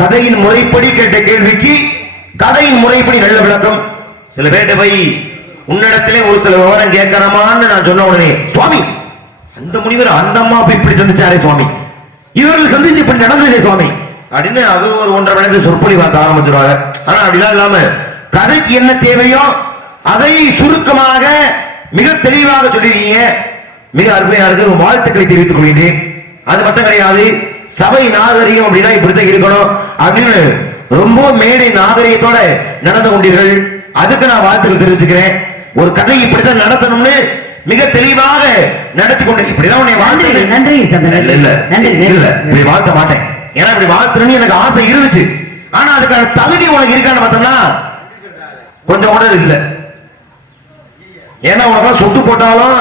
கதையின் முறைப்படி கேட்ட கேள்விக்கு கதையின் முறைப்படி நல்ல விளக்கம். சில பேர்ட்ட போய் உன்னிடத்திலே ஒரு சில விவரம் கேட்கறமான்னு நான் சொன்ன உடனே, சுவாமி அந்த முனிவர் அந்த அம்மா போய் இப்படி சந்திச்சாரே சுவாமி, இவர்கள் சந்திச்சு இப்படி நடந்ததே சுவாமி அப்படின்னு அது ஒரு 1.5 மணி நேரத்துக்கு சொற்பொழி பார்க்க ஆரம்பிச்சிருவாங்க. ஆனா அப்படிலாம் இல்லாம கதைக்கு என்ன தேவையோ அதை சுருக்கமாக மிக தெளிவாக சொல்லிருக்கீங்க. மிக அருமையா இருக்கு. வாழ்த்துக்களை தெரிவித்துக் கொள்கிறேன். அது மட்டும் கிடையாது, சபை நாகரிகம் அப்படின்னா இப்படித்தான் இருக்கணும் அப்படின்னு ரொம்ப மேடை நாகரிகத்தோட நடந்து கொண்டீர்கள். அதுக்கு நான் வாழ்த்துக்கள் தெரிவிச்சுக்கிறேன். ஒரு கதை இப்படித்தான் நடத்தணும்னு மிக தெளிவாக நடத்தி கொண்டு இப்படிதான் உன்னை வாழ்த்துக்கிறேன். நன்றி இல்ல இப்படி வாழ்த்த மாட்டேன். ஏன்னா இப்படி வாழ்த்துறேன்னு எனக்கு ஆசை இருந்துச்சு. ஆனா அதுக்கான தகுதி உனக்கு இருக்கான்னு பார்த்தோம்னா கொஞ்சம் கூட இல்ல. ஏன்னா உனக்கு சுட்டு போட்டாலும்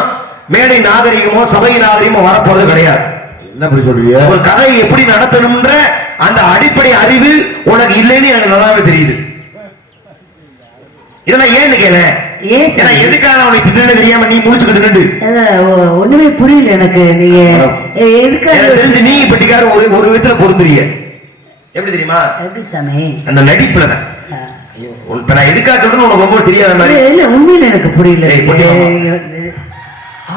மேடை நாகரிகமோ சபை நாகரிகமோ வரப்போறது கிடையாது. என்ன அப்படி சொல்றீங்க? ஒரு கதை எப்படி நடத்தணும்ன்ற அந்த அடிப்படை அறிவு உனக்கு இல்லைன்னு எனக்கு நல்லாவே தெரியுது. இதெல்லாம் ஏன்னு கேள, எதுக்காக உனக்கு திடீர்னு தெரியாம நீ முடிச்சுக்கிட்டு நின்று ஒண்ணுமே புரியல எனக்கு. நீங்க தெரிஞ்சு நீ பெட்டிக்கார ஒரு விதத்துல பொருந்துறீங்க. எப்படி தெரியுமா? எப்படி சாமி? அந்த நடிப்புல தான். இப்ப நான் எதுக்காக சொல்றேன்னு உனக்கு ரொம்ப தெரியாத மாதிரி. இல்ல உண்மையில எனக்கு புரியல.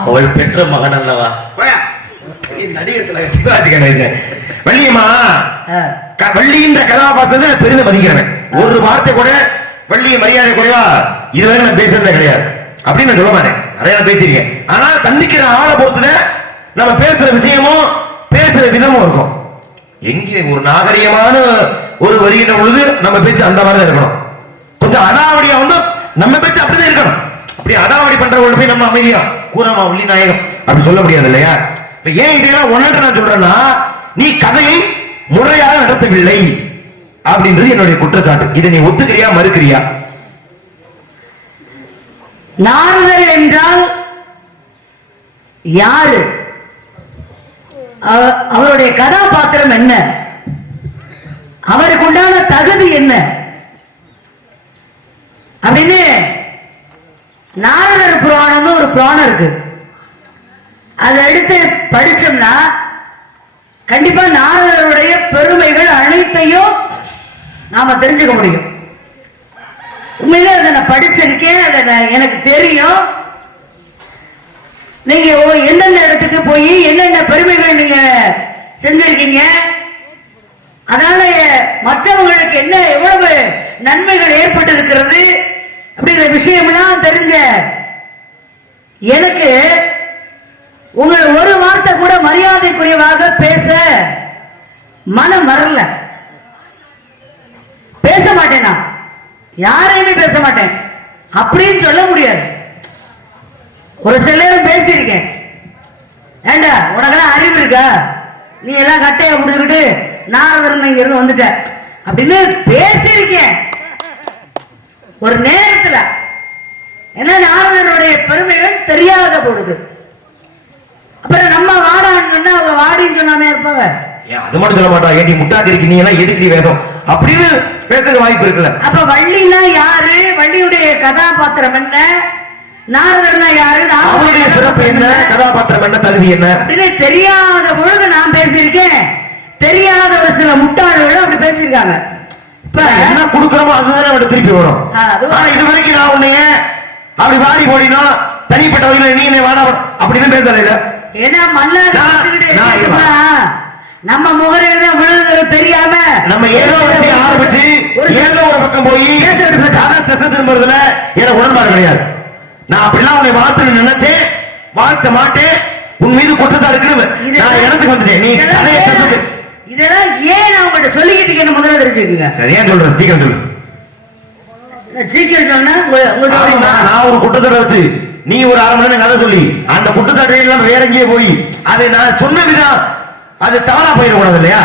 அவள் பெற்ற மகன் அல்லவா நடிகர் சிவாஜி கணேசன். வள்ளியம்மா வள்ளின்ற கதாபாத்திரத்தை பெருமை மதிக்கிறேன். ஒரு வார்த்தை கூட வள்ளிய மரியாதை குறைவா இதுவரை நான் பேசுறதே கிடையாது அப்படின்னு நான் சொல்ல மாட்டேன். நிறைய நான் பேசியிருக்கேன். ஆனா சந்திக்கிற ஆளை பொறுத்துல நம்ம பேசுற விஷயமும் பேசுற விதமும் இருக்கும். எங்கே ஒரு நாகரிகமான ஒரு வருகின்ற பொழுது நம்ம பேச்சு அந்த மாதிரி தான் இருக்கணும். கொஞ்சம் அடாவடியா வந்து நம்ம பேச்சு அப்படிதான் இருக்கணும். அப்படி அடாவடி பண்றவங்க போய் நம்ம அமைதியா கூறாமா வள்ளி நாயகம் அப்படி சொல்ல முடியாது இல்லையா? இப்ப ஏன் இதெல்லாம் ஒன்று நான் சொல்றேன்னா, நீ கதையை முறையாக நடத்தவில்லை அப்படின்றது என்னுடைய குற்றச்சாட்டு. இதை நீ ஒத்துக்கிறியா மறுக்கிறியா? நாரதர் என்றால் யாரு? அவருடைய கதாபாத்திரம் என்ன? அவருக்கு உண்டான தகுதி என்ன அப்படின்னு நாரதர் புராணம்னு ஒரு புராணம் இருக்கு. அதை எடுத்து படிச்சோம்னா கண்டிப்பா நாரதருடைய பெருமைகள் அனைத்தையும் நாம தெரிஞ்சுக்க முடியும். உண்மையிலே அதை நான் படிச்சிருக்கேன், அதை எனக்கு தெரியும். நீங்க எந்தெந்த இடத்துக்கு போய் என்னென்ன பெருமைகள் நீங்க செஞ்சிருக்கீங்க, அதனால மற்றவங்களுக்கு என்ன எவ்வளவு நன்மைகள் ஏற்பட்டு இருக்கிறது அப்படிங்கிற விஷயம்லாம் தெரிஞ்ச எனக்கு உங்கள் ஒரு வார்த்தை கூட மரியாதைக்குரியவாக பேச மனம் வரல. பேச மாட்டேன், நான் யாரையுமே பேச மாட்டேன் அப்படின்னு சொல்ல முடியாது. ஒரு சிலரும் பேசியிருக்கேன், ஏண்டா உனக்கெல்லாம் அறிவு இருக்கா, நீ எல்லாம் கட்டையை முடிச்சுக்கிட்டு நாரதர் இங்க இருந்து வந்துட்ட அப்படின்னு பேசியிருக்கேன் ஒரு நேரத்துல. ஏன்னா நாரதருடைய பெருமைகள் தெரியாத பொழுது அப்புறம் நம்ம வாடான்னு அவ வாடின்னு சொல்லாம இருப்பாங்க. அது மட்டும் சொல்ல மாட்டா, ஏடி முட்டாக்கிருக்கு நீ எல்லாம் எதுக்கு பேசும் அப்படின்னு பேசுறதுக்கு வாய்ப்பு இருக்குல்ல. அப்ப வள்ளினா யாரு, வள்ளியுடைய கதாபாத்திரம் என்ன, நாரதர்னா யாரு, அவருடைய சிறப்பு என்ன, கதாபாத்திரம் என்ன, தகுதி என்ன அப்படின்னு தெரியாத பொழுது நான் பேசியிருக்கேன். தெரியாத ஒரு சில முட்டாள்களும் அப்படி பேசியிருக்காங்க. இப்ப என்ன கொடுக்கறோமோ அதுதானே அவட திருப்பி வரும். ஆனா இது வரைக்கும் நான் உன்னைய அப்படி வாடி போடினா தனிப்பட்ட வகையில நீ என்ன வாடா அப்படிதான் பேசல. ஏன்னா மல்லாத நம்ம முகரையில விழுந்தது தெரியாம நம்ம ஏதோ விஷயம் ஆரம்பிச்சு ஏதோ ஒரு பக்கம் போய் திசை திரும்புறதுல எனக்கு உடன்பாடு கிடையாது. நான் அப்படிலாம் உன்னை வாழ்த்து நினைச்சேன், வாழ்த்த மாட்டேன். உன் மீது குற்றச்சாட்டு இருக்கு, நான் இடத்துக்கு வந்துட்டேன். நீ கதையை பேசுது இதெல்லாம் ஏன் நான் உங்கள்கிட்ட சொல்லிக்கிட்டு முதல்ல தெரிஞ்சுக்குங்க. சரியா சொல்றேன், சீக்கிரம் சொல்லு. சீக்கிரம் சொன்னா நான் ஒரு குற்றச்சாட்டை வச்சு நீ ஒரு 1/2 மணி நேரம் கதை சொல்லி அந்த குற்றச்சாட்டை எல்லாம் வேற எங்கேயே போய் அது நான் சொன்ன விதம் அது தவறா போயிடக்கூடாது இல்லையா?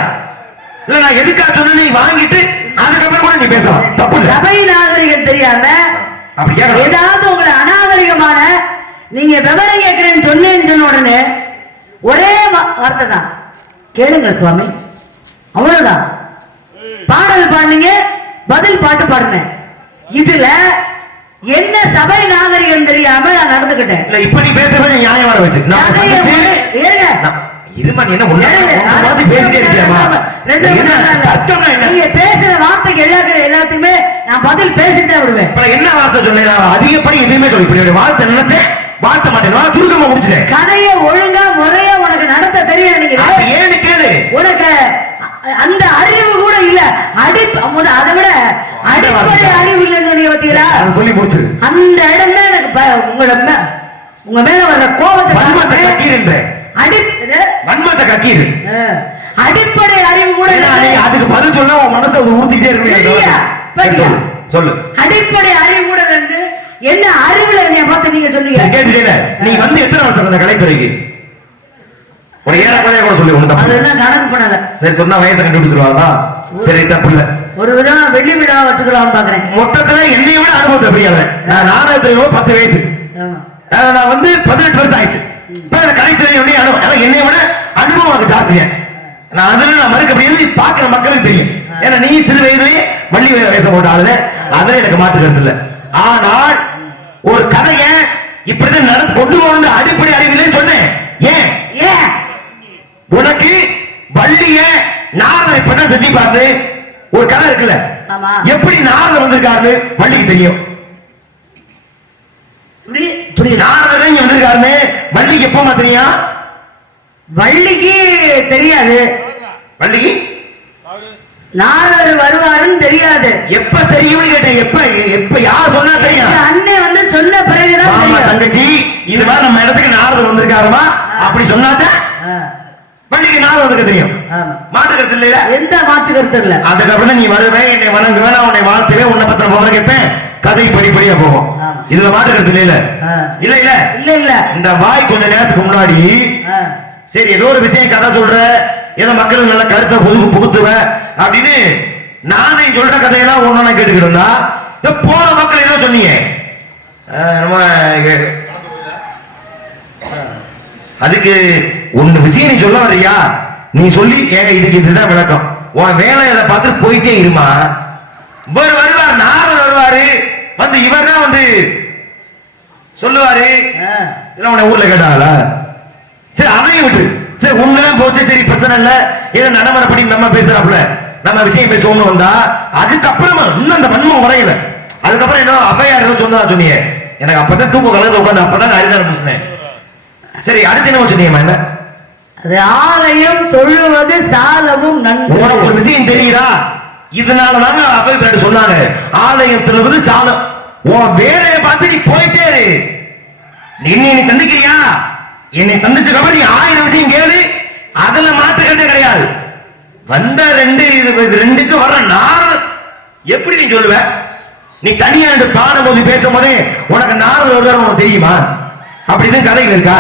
இல்ல நான் எதுக்காக சொன்ன நீ வாங்கிட்டு அதுக்கப்புறம் கூட நீ பேசலாம், தப்பு. சபை நாகரிகம் தெரியாம ஏதாவது உங்களை அநாகரிகமான நீங்க விவரம் கேட்கிறேன்னு சொன்ன உடனே ஒரே வார்த்தை தான், கேளுங்க சுவாமி, அவ்வளவுதான். பாடல் பாடுங்க, பதில் பாட்டு பாடுனேன். இதுல என்ன சபை நாகரிகம் தெரியாம நான் நடந்துகிட்டேன். இல்ல இப்ப நீ பேசுறது நியாயமான வச்சு இருங்க இருமா, நீ என்ன பேசிட்டே இருக்கியாமா? நீங்க நான் பதில் பேசிட்டே விடுவேன். இப்ப என்ன வார்த்தை சொன்னேன்? அதிகப்படி எதுவுமே சொல்லி இப்படி வார்த்தை நினைச்சேன், வாழ்த்த மாட்டேன், சுருக்கமா முடிச்சிட்டேன். கதையை ஒழுங்கா முறையா உனக்கு நடத்த தெரியும் நினைக்கிறேன். ஏன்னு கேளு. உனக்கு அந்த அறிவு கூட இல்ல. அதை விட அடிப்படை அறிவு இல்லைன்னு சொன்னீங்க பாத்தீங்களா? சொல்லி முடிச்சிரு. அந்த இடம் தான் எனக்கு உங்க மேல வர்ற கோபத்தை வன்மத்தை கக்கீரு. அடிப்படை அறிவு கூட அதுக்கு பதில் சொல்ல உன் மனசு அது ஊத்திக்கிட்டே இருக்கு. சொல்லு. அடிப்படை அறிவு கூட வந்து என்ன அறிவுல என்னைய பார்த்து நீங்க சொல்லுங்க. கேட்டுல நீ வந்து எத்தனை வருஷம் அந்த கலைத்துறைக்கு? ஒரு ஏழை கூட சொல்லி ஒண்ணு தப்பு. அதெல்லாம் கணக்கு பண்ணல. சரி சொன்னா வயசை கண்டுபிடிச்சிருவாங்களா? சரி தப்பு இல்ல. ஒரு விதமா வெள்ளி விழா வச்சுக்கலாம்னு பாக்குறேன். மொத்தத்துல என்னைய விட அனுபவத்தை புரியாத. நான் நாடகத்துல 10 வயசு, நான் வந்து 18 வருஷம் ஆயிடுச்சு. கலைத்துறை என்னை விட அனுபவம் எனக்கு ஜாஸ்தியா. நான் அதுல நான் மறுக்க முடியாது. பாக்குற மக்களுக்கு தெரியும். ஏன்னா நீ சிறு வயதிலேயே வள்ளி வேஷம் போட்ட ஆளுல அதுல எனக்கு மாற்று கருத்து இல்ல. ஆனால் ஒரு கதைய இப்படிதான் நடந்து கொண்டு போகணும் அடிப்படை அறிவில்லைன்னு சொன்னேன். ஏன் ஏன் உனக்கு வள்ளிய நாரதரை இப்பதான் செஞ்சு பார்த்து ஒரு கதை இருக்குல்ல, எப்படி நாரதர் வந்திருக்காருன்னு வள்ளிக்கு தெரியும். நாரதர் இங்க வந்திருக்காருன்னு வள்ளிக்கு எப்பமா தெரியும்? வள்ளிக்கு தெரியாது. வள்ளிக்கு நாரதர் வருவாருன்னு தெரியாது. எப்ப தெரியும் கேட்டேன். எப்ப எப்ப யார் சொன்னா தெரியும்? அண்ணன் வந்து சொன்ன பிறகுதான் தெரியும். தங்கச்சி இது மாதிரி நம்ம இடத்துக்கு நாரதர் வந்திருக்காருமா அப்படி சொன்னாதான் வள்ளிக்கு நாரதர் வந்திருக்க தெரியும். மாற்று கருத்து இல்ல. எந்த மாற்று கருத்து இல்ல. அதுக்கப்புறம் நீ வருவேன், என்னை வணங்குவேன், உன்னை வாழ்த்துவேன், உன்னை பத்திர போகிற கேட்பேன், கதை படிப்படியா போகும். இதுல மாற்று கருத்து இல்ல. இல்ல இல்ல இல்ல இல்ல. இந்த வாய் கொஞ்ச நேரத்துக்கு முன்னாடி சரி ஏதோ ஒரு விஷயம் கதை சொல்ற, ஏதோ மக்களுக்கு நல்ல கருத்தை புகுத்துவ அப்படின்னு நானே சொல்ற கதையெல்லாம் ஒண்ணு கேட்டுக்கிட்டா போன மக்கள் ஏதோ சொன்னீங்க. அதுக்கு ஒண்ணு விஷயம் நீ சொல்ல வர்றியா? நீ சொல்லி இதுக்கு இதுதான் விளக்கம். உன் வேலையில பார்த்து போயிட்டே இருமா. வருவார், நாரதர் வருவாரு, வந்து இவர் தான் வந்து சொல்லுவாரு. உன்னை ஊர்ல கேட்டாங்களா? சரி அதையும் விட்டு, சரி உண்மைதான் போச்சு, சரி பிரச்சனை இல்ல, ஏதோ நடைமுறைப்படி நம்ம பேசுறாப்புல நம்ம விஷயம் பேசுவோம்னு வந்தா அதுக்கப்புறமா இன்னும் அந்த வன்மம் குறையல. அதுக்கப்புறம் என்ன அவையார் ஏதோ சொன்னீங்க, எனக்கு அப்பதான் தூக்கம் கலந்து உட்காந்து அப்பதான் அறிஞர் பேசினேன். சரி அடுத்து என்ன சொன்னீங்க? என்ன அது ஆலயம் தொழுவது சாலமும் நன்கு. உனக்கு ஒரு விஷயம் தெரியுதா? இதனாலதாங்க அவை சொன்னாங்க ஆலயம் தொழுவது சாலம். உன் வேலையை பார்த்து நீ போயிட்டே இரு. என்னை சந்திக்கிறியா? என்னை சந்திச்சதுக்கப்புறம் நீ 1000 விஷயம் கேளு, அதுல மாற்றுக்கிறதே கிடையாது. வந்த ரெண்டுக்கு வர்ற நாரதர் எப்படி நீ சொல்லுவ? நீ தனியா பாடும் போது பேசும் போதே உனக்கு நாரதர் வருவார் உனக்கு தெரியுமா? அப்படிதான் கதைகள் இருக்கா?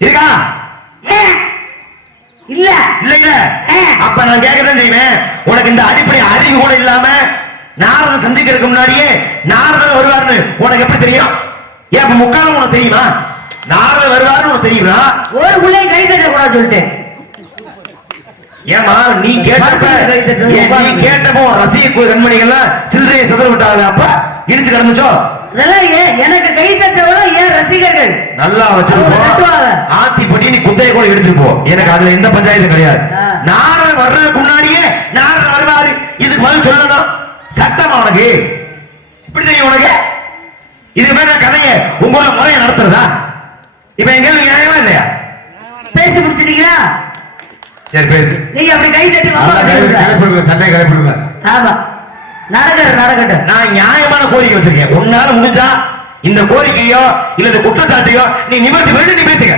இருக்கா? இல்ல இல்ல இல்ல. அப்ப நான் கேட்கதான் செய்வேன், உனக்கு இந்த அடிப்படை அறிவு கூட இல்லாம நாரதர் சந்திக்கிறதுக்கு முன்னாடியே நாரதர் வருவார்னு உனக்கு எப்படி தெரியும்? ஏன் அப்ப முக்காலம் உனக்கு தெரியுமா? நாரதர் வருவார்னு உனக்கு தெரியுமா? ஒரு பிள்ளை கை தட்ட கூடாது சொல்லிட்டேன். ஏமா நீ கேட்டப்போ ரசிக கண்மணிகள்லாம் சில்லறையை சதுர விட்டாங்க, அப்ப இடிச்சு கிடந்துச்சோ? எனக்கு கை தட்டவளோ ஏன் ரசிகர்கள் நல்லா வச்சிருப்போம். ஆத்தி பட்டி நீ குத்தையை கூட எடுத்துட்டு போ, எனக்கு அதுல எந்த பஞ்சாயத்து கிடையாது. நாரதர் வர்றதுக்கு முன்னாடியே நாரதர் வருவாரு, இதுக்கு பதில் சொல்லணும். சட்டம் உனக்கு இப்படி தெரியும் உனக்கு? இது மேல கதையை உங்களோட முறையை நடத்துறதா? இப்ப எங்க நியாயமா இல்லையா? பேசி முடிச்சிட்டீங்களா? சரி பேசு. நீங்க அப்படி கை தட்டி சண்டை கலைப்படுங்க. ஆமா நடக்கட்டும். நான் நியாயமான கோரிக்கை வச்சிருக்கேன். உன்னால முடிஞ்சா இந்த கோரிக்கையோ இல்ல இந்த குற்றச்சாட்டையோ நீ நிவர்த்தி பண்ணி நீ பேசுங்க.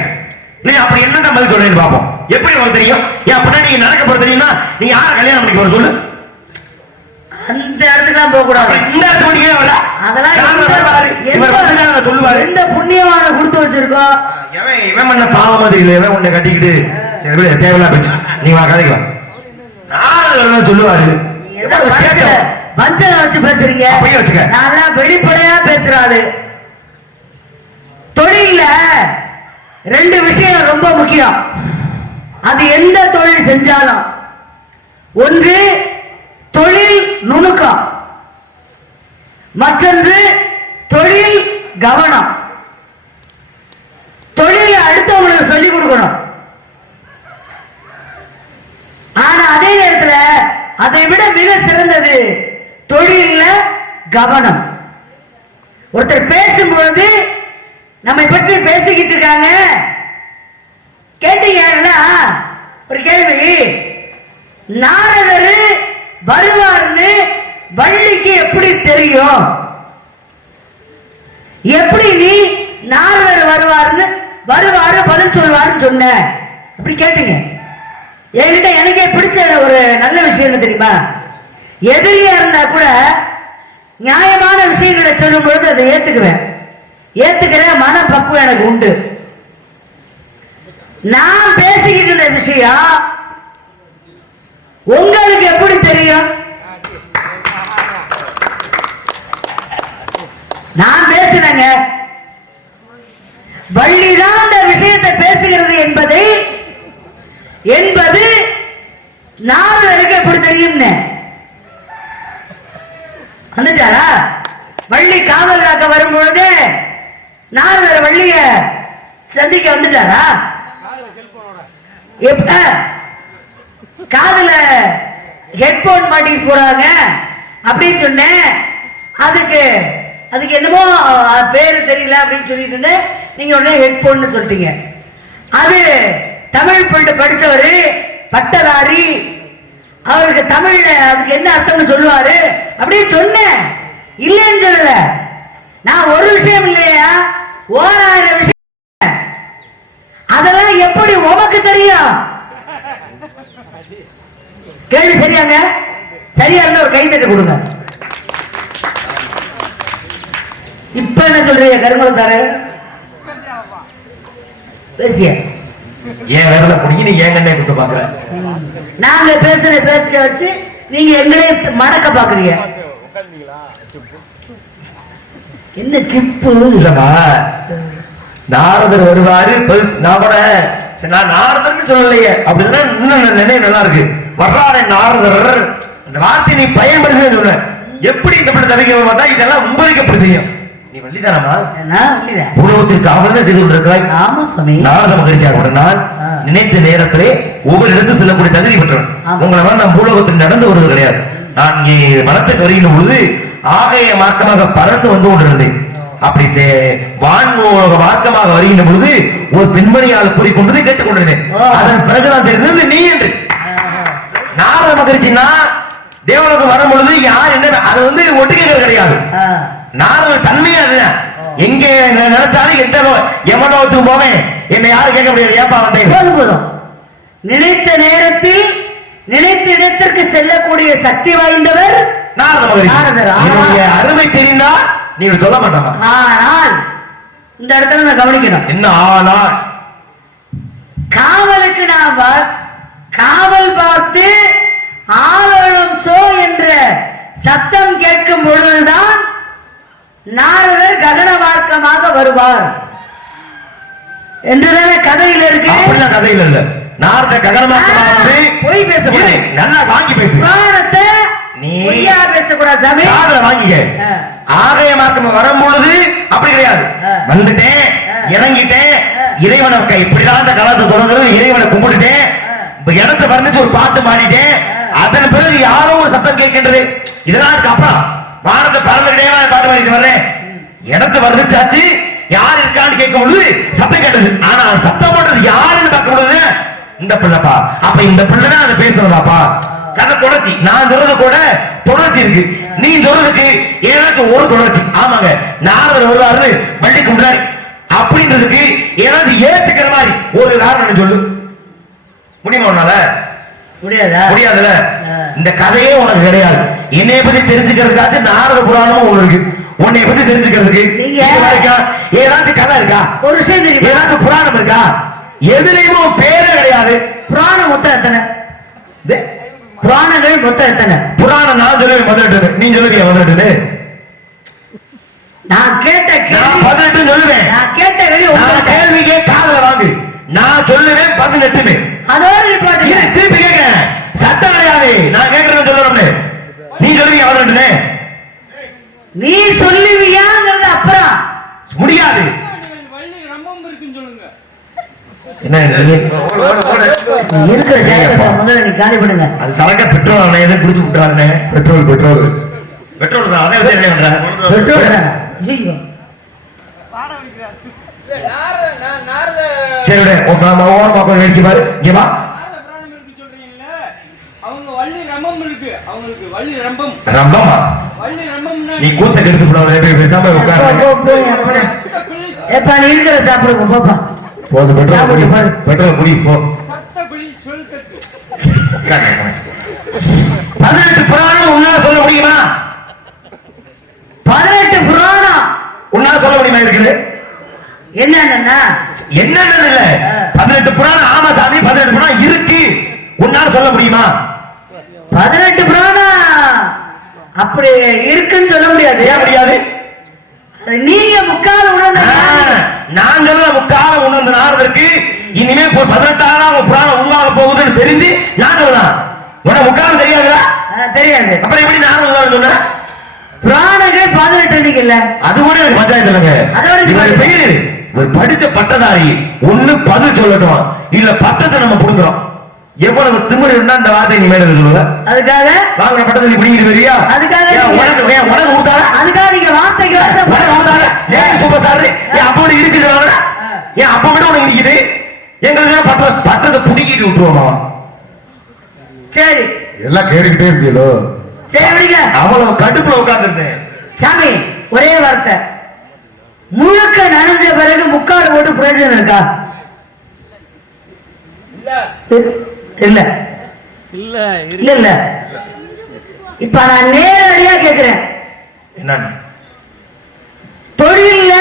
நீ அப்படி என்னதான் பதில் சொல்றேன்னு பாப்போம். எப்படி உனக்கு தெரியும்? ஏன் அப்படின்னா நீங்க நடக்க போற தெரியுமா? நீ யார கல்யாணம் பண்ணிக்க போற சொல்லு. அந்த இடத்துக்குலாம் போக கூடாது. இந்த இடத்துக்கு ஏன் வர? அதெல்லாம் சொல்லுவாரு. எந்த புண்ணியமான கொடுத்து வச்சிருக்கோம். இவன் பண்ண பாவ மாதிரி இல்ல, இவன் உன்னை கட்டிக்கிட்டு தேவையில்லா பேச்சு. நீ வா கதைக்கு வா. நாரதர் சொல்லுவாரு, வஞ்சனை வச்சு பேசுறீங்க. நான் வெளிப்படையா பேசுறாரு. தொழில 2 விஷயம் ரொம்ப முக்கியம். அது எந்த தொழில் செஞ்சாலும், ஒன்று தொழில் நுணுக்கம், மற்றொன்று தொழில் கவனம். தொழிலை அடுத்தவங்களுக்கு சொல்லிக் கொடுக்கணும். ஆனா அதே நேரத்தில் அதை விட மிக சிறந்தது தொழில்ல கவனம். ஒருத்தர் பேசும்போது நம்மை பற்றி பேசிக்கிட்டு இருக்காங்க, கேட்டீங்கன்னா ஒரு கேள்வி, நாரதர் வருவார்னு வள்ளிக்கு எப்படி தெரியும்? எப்படி நீ நாரதர் வருவாரு பதில் சொல்வாருன்னு சொன்ன அப்படி கேட்டீங்க. என்கிட்ட எனக்கே பிடிச்ச ஒரு நல்ல விஷயம் என்ன தெரியுமா? எதிரியா இருந்தா கூட நியாயமான விஷயங்களை சொல்லும் பொழுது அதை ஏத்துக்கிற மனப்பக்குவம் எனக்கு உண்டு. நான் பேசிக்கிட்டு இருந்த விஷயம் உங்களுக்கு எப்படி தெரியும்? நான் பேசுறேங்க, வள்ளிதான் அந்த விஷயத்தை பேசுகிறது என்பது நாரதருக்கு எப்படி தெரியும்? வந்துட்டாரா? வள்ளி காவல் காக்க வரும்பொழுது நாரதர் வள்ளிய சந்திக்க வந்துட்டாரா? எப்ப காதுல ஹெட்போன் மாட்டிட்டு போறாங்க அப்படின்னு சொன்னேன். அதுக்கு என்னமோ பேரு தெரியல அப்படின்னு சொல்லிட்டு இருந்தேன். நீங்க உடனே ஹெட்போன் சொல்லிட்டீங்க. அது தமிழ் படிச்சவரு, பட்டதாரி, அவருக்கு தமிழ்ல அதுக்கு என்ன அர்த்தம்னு சொல்லுவாரு அப்படின்னு சொன்னேன். இல்லைன்னு சொல்லல. நான் ஒரு விஷயம் இல்லையா, 1000 விஷயம். அதெல்லாம் எப்படி உமக்கு தெரியும்? கேள்வி சரியாங்க? சரியா இருந்தா ஒரு கைத்தட்டு கொடுங்க. இப்ப என்ன சொல்றீங்க? கருமலத்தாரு பேசிய ஏன் வேற குடிக்கணும், ஏன் கண்ணே குத்த பாக்குற? நாங்க பேச வச்சு நீங்க எங்களே மடக்க பாக்குறீங்க. என்ன சிப்பு இல்லமா, நாரதர் வருவாரு. நான் கூட நான் நாரதர்னு சொல்லலையே அப்படின்னா இன்னும் நினைவு நல்லா இருக்கு. வர்றாரு நாரதர், அந்த வார்த்தை நீ பயன்படுத்த சொன்ன. எப்படி இந்த படம் தவிக்க பார்த்தா இதெல்லாம் உங்களுக்கு எப்படி தெரியும்? நீ வள்ளிதானமா? பூலோகத்திற்கு அவர்தான் செய்து கொண்டிருக்கிறாய். ஆமா சுவாமி. நாரத மகிழ்ச்சியாக நான் நினைத்த நேரத்திலே ஒவ்வொரு இடத்துக்கு செல்லக்கூடிய தகுதி பெற்றவன். உங்களை நான் பூலோகத்தில் நடந்து வருவது கிடையாது. நான் இங்கே வனத்துக்கு வருகின்ற பொழுது ஆகைய மார்க்கமாக பறந்து வந்து கொண்டிருந்தேன். அப்படி வான்மூலக மார்க்கமாக வருகின்ற பொழுது ஒரு பெண்மணியால் கூறிக்கொண்டதை கேட்டுக் கொண்டிருந்தேன். அதன் பிறகுதான் தெரிந்தது நீ என்று. நாரத மகிழ்ச்சினா தேவனுக்கு வரும் பொழுது யார் என்ன அது வந்து ஒட்டுக்கிறது கிடையாது. நாரத தன்மையே அதுதான். எங்க நினைச்சாலும் எந்த எமனோத்துக்கு போவேன், என்னை யாரும் கேட்க முடியாது. ஏப்பா வந்தேன்? நினைத்த நேரத்தில் நினைத்த இடத்திற்கு செல்லக்கூடிய சக்தி வாய்ந்தவர் நாரத மகிழ்ச்சி. அருமை தெரிந்தா நீங்க சொல்ல மாட்டாங்க. ஆனால் இந்த இடத்துல நான் கவனிக்கணும். என்ன ஆனால் காவலுக்கு நாம் காவல் பார்த்து ஆலோலம் சோ என்ற சத்தம் கேட்கும் பொழுதுதான் நாரதர் ககன மார்க்கமாக வருவார் என்றுதானே கதையில் இருக்கு. அப்படிலாம் கதையில் இல்ல. நாரத ககன மார்க்கமாக வந்து போய் பேசக்கூடாது. நல்லா வாங்கி பேசு. புராணத்தை நீயா பேசக்கூடாது சாமி. காதுல வாங்கிக்க. ஆகைய மார்க்கம் வரும் பொழுது அப்படி கிடையாது. வந்துட்டேன், இறங்கிட்டேன், இறைவனை இப்படிதான் இந்த காலத்தை தொடங்குறது. இறைவனை கும்பிட்டுட்டேன், இடத்தை வர்ணிச்சு ஒரு பாட்டு மாறிட்டேன். அதன் பிறகு யாரோ ஒரு சத்தம் கேட்கின்றது. இதெல்லாம் அப்புறம் வானத்தை பறந்துகிட்டே பாட்டு பாடிட்டு வர்றேன். இடத்தை வர்ணிச்சாச்சு, யார் இருக்கான்னு கேட்கும் பொழுது சத்தம் கேட்டது. ஆனா சத்தம் போட்டது யாருன்னு பார்க்கும் பொழுது இந்த பிள்ளைப்பா. அப்ப இந்த பிள்ளைதான் அதை பேசுறதாப்பா. கதை தொடர்ச்சி. நான் சொல்றது கூட தொடர்ச்சி இருக்கு. நீ சொல்றதுக்கு ஏதாச்சும் ஒரு தொடர்ச்சி. ஆமாங்க, நாரதர் வருவாரு வள்ளிக்கு முன்னாடி அப்படின்றதுக்கு ஏதாச்சும் ஏத்துக்கிற மாதிரி ஒரு காரணம் சொல்லு. முடியுமா? உன்னால முடியாதுல. இந்த கதையே உனக்கு கிடையாது. என்னைய பத்தி தெரிஞ்சுக்கிறதுக்காச்சும் நாரத புராணமும் ஒண்ணு இருக்கு. உன்னை பத்தி தெரிஞ்சுக்கிறதுக்கு ஏதாச்சும் கதை இருக்கா? ஒரு விஷயம் தெரியும். ஏதாச்சும் புராணம் இருக்கா? எதுலயும் பேரே கிடையாது. புராணம் மொத்தம் எத்தனை? புராணங்கள் மொத்தம் எத்தனை? புராணம் நான் சொல்லுவேன் 18. நீ சொல்லுவியா 18? நான் கேட்ட 18 சொல்லுவேன். நான் கேட்ட கேள்விக்கே காதல வாங்கு. நான் சொல்லுவேன் 18. அதோட திருப்பி கேட்கிறேன். சட்டம் கிடையாது. நான் கேட்கறேன் சொல்லணும்னு. நீ சொல்லுவியா 18? நீ சொல்லுவியாங்கிறது அப்புறம் முடியாது. என்ன இருக்கிற ஜாயத்தை முதல்ல நீ காலி பண்ணுங்க. அது சரக்க பெட்ரோல் எதுவும் குடிச்சு விட்டுறாங்க. பெட்ரோல் பெட்ரோல் தான், அதை வச்சு என்ன பண்ற? பெட்ரோல் ஐயோ. சரி விடு, ஓரமா கொஞ்சம் நிறுத்தி பாரு. இங்க வா. ரம்பமா? நீ கூத்த கெடுத்து போடாத, பேசாம உட்காரு. ஏப்பா நீ இருக்கிற சாப்பிடுங்க போப்பா. போதும், பெட்ரோல் குடி போ. 18 புராணம் உன்னால சொல்ல முடியுமா? 18 புராணம் உன்னால சொல்ல முடியுமா? இருக்குது என்னன்னா என்னன்னு இல்ல, 18 புராணம். ஆமா சாமி, 18 புராணம் இருக்கு. உன்னால சொல்ல முடியுமா? 18 புராணம் அப்படி இருக்குன்னு சொல்ல முடியாது. ஏன் முடியாது? நீங்க முக்கால உணர்ந்த நான் சொல்ல முக்கால உணர்ந்த நாரதற்கு இனிமே 18ஆம் புராணம் உருவாக போகுதுன்னு தெரிஞ்சு நான் சொல்லலாம். உனக்கு முக்காலம் தெரியாதுடா? தெரியாது. அப்புறம் எப்படி நாரதம் சொன்ன? புராணங்கள் 18 இல்ல, அது கூட எனக்கு பஞ்சாயத்து இல்லைங்க. இவர் பேரு இவர் படிச்ச பட்டதாரி. ஒண்ணு பதில் சொல்லட்டும், இல்ல பட்டத்தை நம்ம புடுங்குறோம். எவ்வளவு திமிரு இருந்தா அந்த வார்த்தை நீ மேல சொல்லுவ? அதுக்காக வாங்குற பட்டத்தை நீ பிடிங்கிட்டு வரியா? அதுக்காக உனக்கு ஊட்டாங்க. அதுக்காக நீங்க வார்த்தைக்கு உனக்கு ஊட்டாங்க. ஏன் சூப்பர் ஸ்டார் என் அப்பா இடிச்சிட்டு வாங்கடா. என் அப்பா விட உனக்கு இடிக்குது. எங்களுக்கு பட்டத்தை புடிக்கிட்டு விட்டுருவோம். சரி, எல்லாம் கேட்டுக்கிட்டே இருந்தீங்களோ? சரி விடுங்க. அவ்வளவு கடுப்புல உட்கார்ந்துருந்தேன். சாமி ஒரே வார்த்தை, முழுக்க நனைஞ்ச பிறகு முக்காடு போட்டு பிரயோஜனம் இருக்கா? இல்ல இல்ல இல்ல இல்ல. இப்ப நான் நேரடியா கேக்குறேன், என்ன தொழில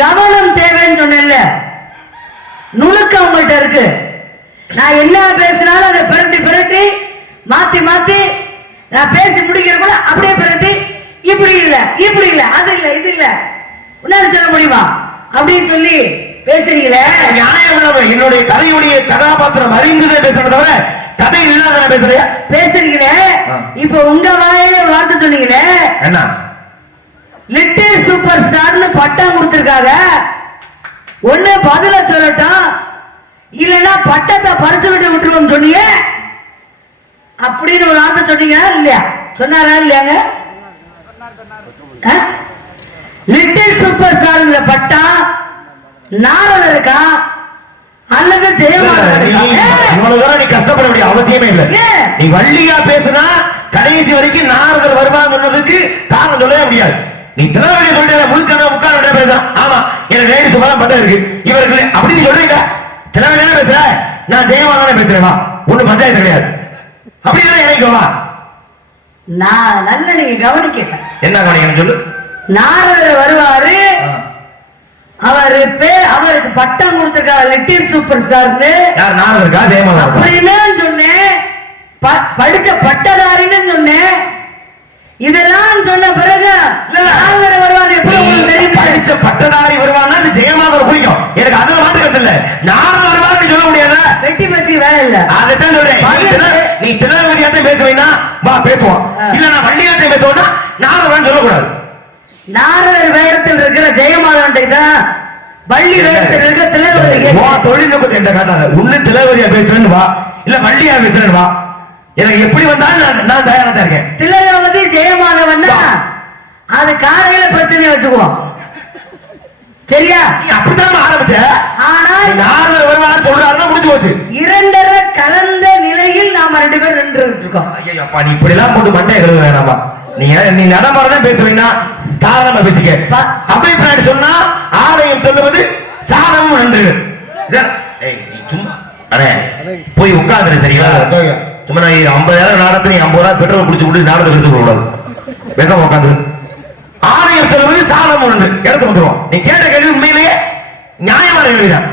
கவனம் தேவைன்னு சொன்னேன்ல, நுணுக்க உங்கள்கிட்ட இருக்கு. நான் என்ன பேசினாலும் அதை பிரட்டி பிரட்டி மாத்தி மாத்தி நான் பேசி முடிக்கிற கூட அப்படியே பிரட்டி இப்படி இல்ல இப்படி இல்ல அது இல்ல இது இல்ல உன்னால சொல்ல முடியுமா அப்படின்னு சொல்லி பேசுறீங்களே. நியாயம். என்னுடைய கதையுடைய கதாபாத்திரம் அறிந்ததே பேசுறத தவிர கதை இல்லாத பேசுறியா? பேசுறீங்களே. இப்ப உங்க வாயில வார்த்தை சொன்னீங்களே, என்ன லிட்டில் சூப்பர் ஸ்டார்னு பட்டம் கொடுத்திருக்காங்க. ஒண்ணு பதில சொல்லட்டும், இல்லைன்னா பட்டத்தை பறிச்சு விட்டு விட்டுருவோம் சொன்னீங்க. அப்படின்னு ஒரு வார்த்தை சொன்னீங்க இல்லையா? சொன்னாரா இல்லையாங்க? லிட்டில் சூப்பர் ஸ்டார் பட்டம் நாரதர் இருக்கா அல்லது ஜெயமாறன்? இவ்வளவு தூரம் நீ கஷ்டப்பட வேண்டிய அவசியமே இல்லை. நீ வள்ளியா பேசுனா கடைசி வரைக்கும் நாரதர் வருவான்னு சொன்னதுக்கு காரணம் சொல்லவே முடியாது. நீ திலகவதி சொல்லிட்டு முழுக்க முக்கால் பேச. ஆமா, எனக்கு லேடிஸ் பலம் பட்டம் இருக்கு இவருக்கு அப்படின்னு சொல்றீங்க. திலகவதி தானே பேசுற, நான் ஜெயமா தானே பேசுறேன். ஒண்ணு பஞ்சாயத்து கிடையாது. அப்படிதானே நினைக்கவா? நான் நல்ல நீங்க கவனிக்க. என்ன கவனிக்கணும் சொல்லு. நாரதர் வருவாரு, அவருக்கு பட்டம் கொடுத்திருக்காரு லிட்டில் சூப்பர் ஸ்டார்னு. யார் நாரதருக்கா ஜெயமாலா? அப்படின்னு சொன்னேன். படிச்ச பட்டதாரின்னு சொன்னேன். இதெல்லாம் சொன்ன பிறகு நாரதர் வருவாரு எப்படி உங்களுக்கு தெரியும்? படிச்ச பட்டதாரி வருவான்னா அது ஜெயமாலா பிடிக்கும். எனக்கு அதுல மாற்றுக்கிறது இல்ல. நாரதர் வருவாருன்னு சொல்ல முடியாத வெட்டி பச்சி வேலை இல்ல. அதைத்தான் சொல்றேன். நீ திலகவதியாத்த பேசுவீங்கன்னா வா பேசுவோம், இல்ல நான் வள்ளியாத்த பேசுவோம்னா நாரதர் சொல்லக்கூடாது. நாரதர் வேகத்தில் இருக்கிற ஜெயமாலன் தான் வள்ளி வேகத்தில் இருக்கிற திலகவதி. தொழில்நுட்பத்தை என்ற காட்டாத. ஒண்ணு திலகவதியா பேசுறேன்னு வா, இல்ல வள்ளியா பேசுறேன்னு வா. எனக்கு எப்படி வந்தாலும் நான் தயாரா தான் இருக்கேன். திலகவதி ஜெயமாலவன் அது காலையில பிரச்சனையை வச்சுக்குவோம். சரியா? நீ அப்படித்தான் ஆரம்பிச்ச. ஆனால் நாரதர் வருவார் சொல்றாருன்னா முடிஞ்சு போச்சு. இரண்டரை கலந்த நிலையில் நாம ரெண்டு பேரும் நின்று இருக்கோம். ஐயோ அப்பா, நீ இப்படி எல்லாம் போட்டு மண்டை கழுவ வேணாமா? நீ நடமாறதான் பேசுவீங்கன்னா தாராளமா பேசிக்க. அப்படி பின்னாடி சொன்னா ஆலயம் சொல்லுவது சாதம் நன்று. போய் உட்கார்ந்து சரியா? சும்மா நான் 50,000 நாடகத்தை நீ 50 ரூபாய் பெட்ரோல் குடிச்சு விட்டு நாடகத்தை எடுத்து கூடாது. பேசாம உட்காந்து. ஆலயம் சொல்லுவது சாதம் நன்று. எடுத்து வந்துருவோம். நீ கேட்ட கேள்வி உண்மையிலேயே நியாயமான கேள்விதான்.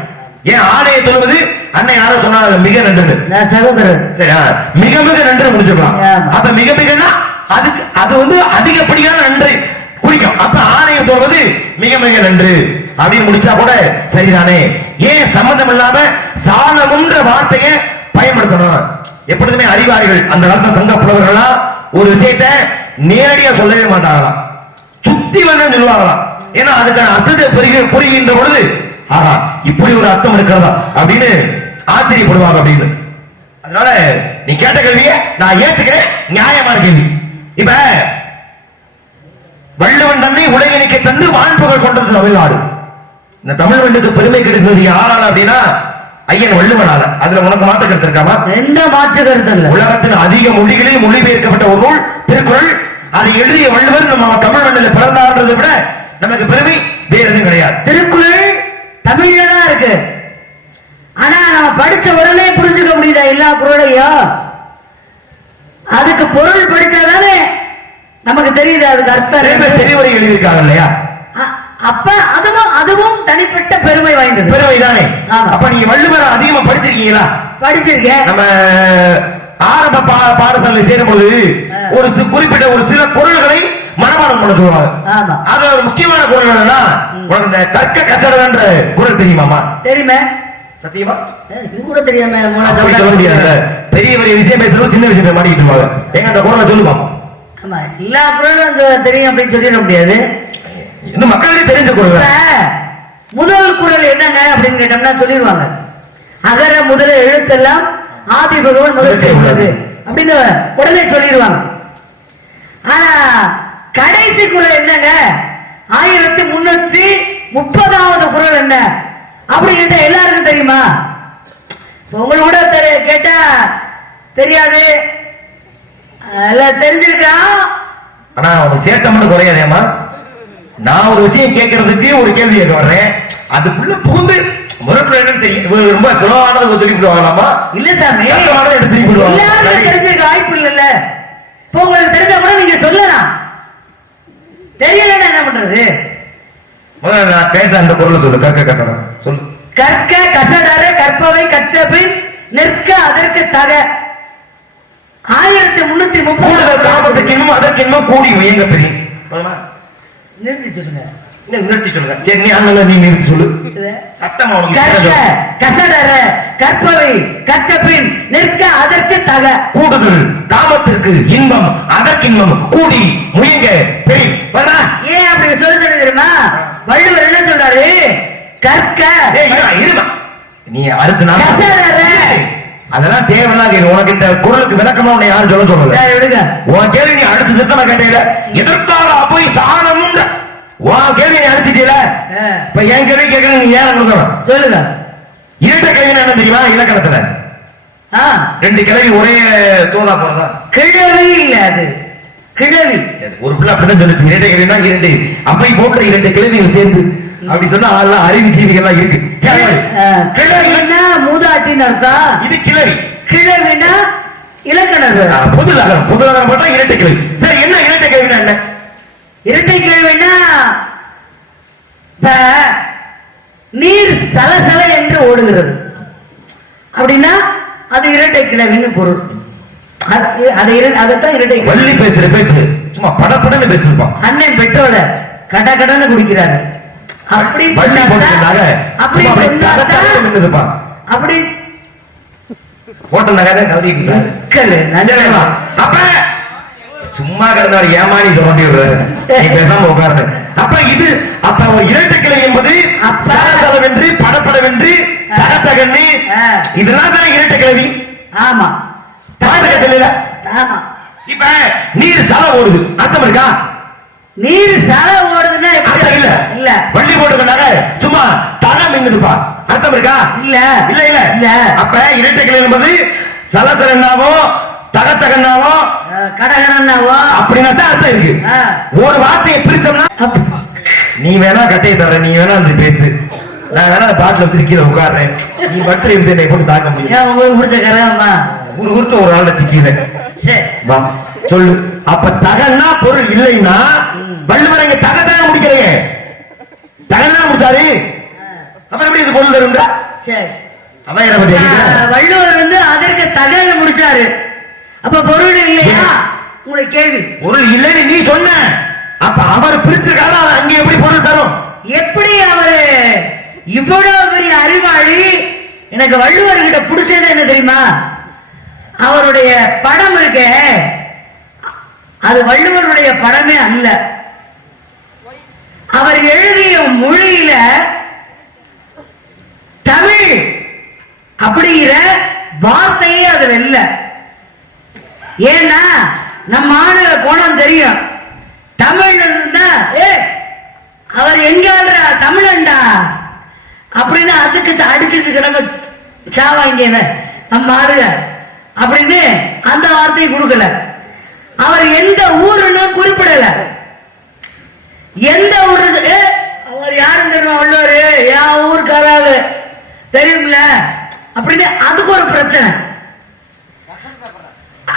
ஏன் ஆலய சொல்லுவது அன்னை யாரோ சொன்னாங்க மிக நன்று. சகோதரர் சரியா? மிக மிக நன்று முடிச்சிருக்கலாம். அப்ப மிக மிகனா அதுக்கு அது வந்து அதிகப்படியான நன்றி குறிக்கும். அப்ப ஆலயம் சொல்வது மிக மிக நன்று அப்படின்னு முடிச்சா கூட சரிதானே? ஏன் சம்பந்தம் இல்லாம சாலமுன்ற வார்த்தையை பயன்படுத்தணும்? எப்பொழுதுமே அறிவாளிகள் அந்த காலத்துல சங்க புலவர்களா ஒரு விஷயத்தை நேரடியா சொல்லவே மாட்டாங்களாம், சுத்தி வந்து சொல்லுவாங்களாம். ஏன்னா அதுக்கான அர்த்தத்தை புரிகின்ற பொழுது ஆஹா இப்படி ஒரு அர்த்தம் இருக்கிறதா அப்படின்னு ஆச்சரியப்படுவாங்க அப்படின்னு. அதனால நீ கேட்ட கேள்வியை நான் ஏத்துக்கிறேன், நியாயமான கேள்வி. இப்ப வான்புகழ் கொண்டது தமிழ்நாடு. இந்த தமிழ் மண்ணுக்கு பெருமை கிடைத்தது யாரால அப்படின்னா ஐயன் வள்ளுவனால. அதுல உனக்கு மாற்று கருத்து இருக்காமா? எந்த மாற்று கருத்து இல்ல. உலகத்தின் அதிக மொழிகளில் மொழிபெயர்க்கப்பட்ட ஒரு நூல் திருக்குறள். அதை எழுதிய வள்ளுவர் நம்ம தமிழ் மண்ணில் பிறந்தான்றதை விட நமக்கு பெருமை வேற எதுவும் கிடையாது. திருக்குறள் தமிழ்ல தான் இருக்கு. ஆனா நம்ம படிச்ச உடனே புரிஞ்சுக்க முடியுதா எல்லா குறளையும்? அதுக்கு பொருள் படிச்சாதானே நமக்கு தெரியுது அதுக்கு அர்த்தம். தெரிவுரை எழுதியிருக்காங்க இல்லையா? அப்ப அதுவும் தனிப்பட்ட பெருமை வாய்ந்தது. பெருமை தானே. அப்ப நீங்க வள்ளுவரை அதிகமா படிச்சிருக்கீங்களா? படிச்சிருக்கேன். நம்ம ஆரம்ப பாடசாலை சேரும்போது ஒரு குறிப்பிட்ட ஒரு சில குறள்களை மனப்பாடம் பண்ண சொல்லுவாங்க. அது ஒரு முக்கியமான குறள் என்னன்னா உனக்கு இந்த கற்க கசடன்ற குறள் தெரியுமாமா? தெரியுமே. சத்தியமா? இது கூட தெரியாம சொல்ல முடியாது. பெரிய பெரிய விஷயம் பேசுறோம், சின்ன விஷயத்தை மாட்டிக்கிட்டு இருப்பாங்க. எங்க அந்த குறளை சொல்லுமா? ஆமா, எல்லா குறளும் தெரியும் அப்படின்னு சொல்லிட முடியாது. இந்த மக்களுக்கு தெரிஞ்ச குறள். முதல் குறள் என்னங்க அப்படின்னு கேட்டோம்னா சொல்லிடுவாங்க, அகர முதல எழுத்தெல்லாம் ஆதி பகவான் முதல் உள்ளது அப்படின்னு உடனே சொல்லிடுவாங்க. ஆனா கடைசி குறள் என்னங்க? 1330வது குறள் என்ன அப்படி கேட்டா எல்லாருக்கும் தெரியுமா? உங்களோட கேட்டா தெரியாது, தெரிஞ்சிருக்கா. ஆனா அவங்க சேட்டை மட்டும் குறையாதேமா. நான் ஒரு விஷயம் கேட்கறதுக்கு ஒரு கேள்வி கேட்க வர்றேன், அதுக்குள்ள புகுந்து முரட்டு தெரியும். ரொம்ப சுலவானது சொல்லி விடுவாங்களாமா? இல்ல சாமி, கஷ்டமானது எடுத்து திருப்பி விடுவாங்க. தெரிஞ்சிருக்க வாய்ப்பு இல்ல. இப்போ உங்களுக்கு தெரிஞ்சா கூட நீங்க சொல்லலாம், தெரியலன்னா என்ன பண்றது? முதல்ல நான் கேட்ட அந்த குறளை சொல்லு. கற்க கசடர சொல்லு. கற்க கசடர கற்பவை கற்ற பின் நிற்க அதற்கு தக. 1330 காமத்துக்கு இன்னும் அதற்கு இன்னும் கூடி முயங்க பெரிய. நிறுத்தி சொல்லுங்க. நிறுத்தி சொல்லுங்க. சரி, நீ நிறுத்தி சொல்லு. சத்தமா கசடர கற்பவை கற்ற பின் நிற்க அதற்கு தக. கூடுதல் காமத்திற்கு இன்பம் அதற்கு இன்பம் கூடி முயங்க பெரிய. ஏன் அப்படி சொல்ல தெரியுமா? வள்ளுவர் என்ன சொல்றாரு? கற்க இருமா நீ அடுத்து நான் அதெல்லாம் தேவையில்லாத கேள்வி. உனக்கு இந்த குறளுக்கு விளக்கமா உன்னை யாரும் சொல்ல சொல்லல. உன் கேள்வி நீ அடுத்து நிறுத்தமா கேட்டீங்க. எதற்காக போய் சாணம் உன் கேள்வி நீ அழுத்திட்டீல. இப்ப என் கேள்வி கேட்கறது நீ ஏன் கொடுக்கணும் சொல்லுங்க. இரட்டை கேள்வி என்ன தெரியுமா? இலக்கணத்துல ரெண்டு கிழவி ஒரே தோதா போறதா? கிழவி இல்ல, அது கிழவி. ஒரு பிள்ளை அப்படிதான் சொல்லுச்சு. இரட்டை கேள்வினா இரண்டு அப்பை போன்ற இரண்டு கிழவிகள் சேர்ந்து அப்படி சொன்னா அறிவு ஜீவிகள்லாம் இருக்கு. கிழவினா மூதாட்டின்னு அர்த்தம். இது கிழவி. கிழவினா இலக்கணம். பொது நகரம் போட்டா இரட்டை கிழவி. சரி, என்ன இரட்டை கிழவினா என்ன? இரட்டை கிழவினா நீர் சலசல என்று ஓடுகிறது அப்படின்னா அது இரட்டை கிழவின்னு பொருள். அதைத்தான் இரட்டை. வள்ளி பேசுற பேச்சு சும்மா படப்படன்னு பேசிருப்பான். அண்ணன் பெட்ரோல கடன்னு குடிக்கிறாரு. அப்படி அப்படி ஹோட்டல் நகர அப்ப சும்மா கிடந்தாரு ஏமாறி சொல்லி பேசாம உட்கார்ந்து. அப்ப இது அப்ப ஒரு இரட்டை கிழவி என்பது சலசலவென்று படப்படவென்று தகத்தகன்னு இதெல்லாம் தானே இரட்டை கிழவி. ஆமா, இப்ப நீர் சல ஓடுது அர்த்தம் இருக்கா? நீர் சல ஓடுதுன்னா அர்த்தம் இல்ல. இல்ல, வள்ளி போட்டுக்கிட்டாங்க சும்மா தகம் மின்னுதுப்பா அர்த்தம் இருக்கா? இல்ல இல்ல இல்ல இல்ல. அப்ப இரட்டை கிழவி என்பது சலசலன்னாவோ தகத்தகன்னாவோ கடகடன்னாவோ அப்படின்னா தான் அர்த்தம் இருக்கு. ஒரு வார்த்தையை பிரிச்சோம்னா நீ வேணா கட்டையை தர, நீ வேணா வந்து பேசு, நான் வேணா பாட்டில் வச்சிருக்கீங்க உட்கார்றேன், நீ பர்த்டே விஷயத்தை போட்டு தாக்க முடியும். உங்களுக்கு பிடிச்ச கரையாமா ஒரு உருட்டு ஒரு ஆள் வச்சுக்கீங்க. சரி வா சொல்லு. அப்ப தகன்னா பொருள் இல்லைன்னா வள்ளுவர் இங்க தகத்தான் முடிக்கிறீங்க. தகன்னா முடிச்சாரு அப்புறம் எப்படி இது பொருள் தரும்டா? சரி, வள்ளுவர் வந்து அதற்கு தகவல் முடிச்சாரு. அப்ப பொருள் இல்லையா? உங்களுக்கு கேள்வி. பொருள் இல்லைன்னு நீ சொன்ன, அப்ப அவர் பிரிச்சிருக்காரு, அங்க எப்படி பொருள் தரும்? எப்படி அவரு இவ்வளவு பெரிய அறிவாளி? எனக்கு வள்ளுவர் கிட்ட பிடிச்சது என்ன தெரியுமா? அவருடைய படம் இருக்கு, அது வள்ளுவருடைய படமே அல்ல. அவர் எழுதிய மொழியில தமிழ் அப்படிங்கிற வார்த்தையே அதுல இல்ல. ஏன்னா நம்ம ஆளுல கோணம் தெரியும். தமிழ் இருந்தா அவர் எங்க தமிழன்டா அப்படின்னு அதுக்கு அடிச்சுட்டு கிடங்க சாவாங்க நம்ம ஆளுங்க அப்படின்னு அந்த வார்த்தையை கொடுக்கல. அவர் எந்த ஊருன்னு குறிப்பிடல. எந்த ஊரு அவர் யாரும் தெரியுமா உள்ளவர் என் ஊருக்காராளு தெரியுமில்ல அப்படின்னு அதுக்கு ஒரு பிரச்சனை.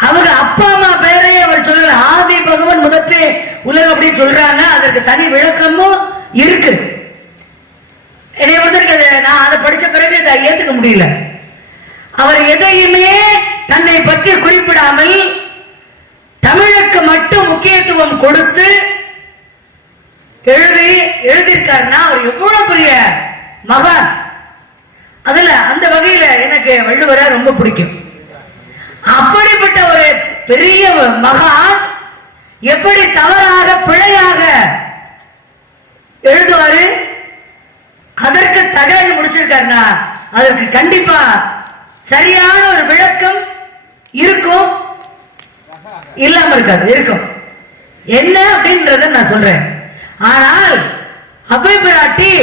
அவங்க அப்பா அம்மா பேரையே அவர் சொல்லல. ஆதி பகவான் முதற்று உலகம் அப்படின்னு சொல்றாங்க. அதற்கு தனி விளக்கமும் இருக்கு. என்னை பொறுத்திருக்கு நான் அதை படிச்ச பிறகு இதை ஏத்துக்க முடியல. அவர் எதையுமே தன்னை பற்றி குறிப்பிடாமல் தமிழுக்கு மட்டும் முக்கியத்துவம் கொடுத்து எழுதியிருக்காருன்னா அவர் எவ்வளவு பெரிய மகான். அதுல அந்த வகையில எனக்கு வள்ளுவரை ரொம்ப பிடிக்கும். அப்படிப்பட்ட ஒரு பெரிய மகான் எப்படி தவறாக பிழையாக எழுதுவாரு? அதற்கு தகவல் முடிச்சிருக்காருன்னா அதற்கு கண்டிப்பா சரியான ஒரு விளக்கம் இருக்கும், இல்லாம இருக்காது, இருக்கும். என்ன அப்படின்றத நான் சொல்றேன். ஆனால் அபை பிராட்டி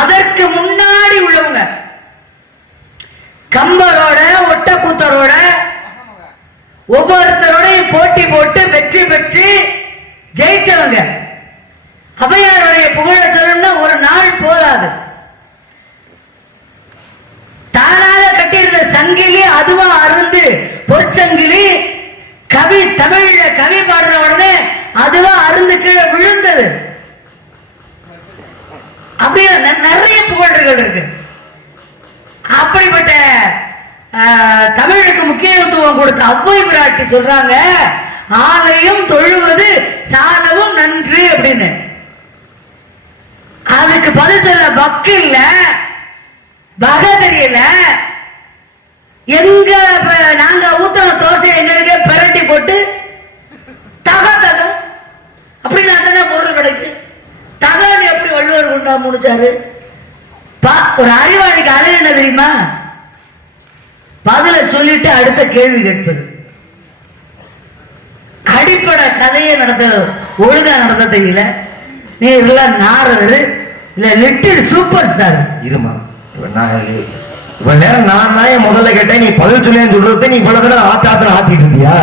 அதற்கு முன்னாடி உள்ளவங்க கம்பரோட ஒட்டக்கூத்தரோட ஒவ்வொருத்தரோடையும் போட்டி போட்டு வெற்றி பெற்று ஜெயிச்சவங்க. அவையாருடைய புகழ சொல்லணும்னா ஒரு நாள் போதாது. தானாக கட்டியிருந்த சங்கிலி அதுவா அருந்து பொற்சங்கிலி கவி தமிழ்ல கவி பாடுற உடனே அதுவா அருந்து கீழே விழுந்தது. அப்படியே நிறைய புகழ்கள் இருக்கு. அப்படிப்பட்ட தமிழுக்கு முக்கியத்துவம் கொடுத்த அவ்வை பிராட்டி சொல்றாங்க ஆலயம் தொழுவது சாலவும் நன்று அப்படின்னு. அதுக்கு பதில் சொல்ல பக்கு இல்ல, பக தெரியல. எங்க நாங்க ஊத்தன தோசை எங்களுக்கே பிரட்டி போட்டு தக தக அப்படின்னு தானே பொருள் கிடைக்கும். தகவல் எப்படி வள்ளுவர் கொண்டா முடிச்சாரு? ஒரு அறிவாளிக்கு அழகு என்ன தெரியுமா? பதில சொல்லிட்டு அடுத்த கேள்வி கேட்பது. அடிப்படை கதையை நடத்த ஒழுங்கா நடத்த தெரியல. நீ எல்லாம் நாரதர் இல்ல லிட்டில் சூப்பர் ஸ்டார். இருமா இவ்வளவு நேரம் நான் தான் முதல்ல கேட்டேன். நீ பதில் சொல்லேன்னு சொல்றது நீ இவ்வளவு தடவை ஆத்தாத்துல ஆத்திட்டு இருந்தியா?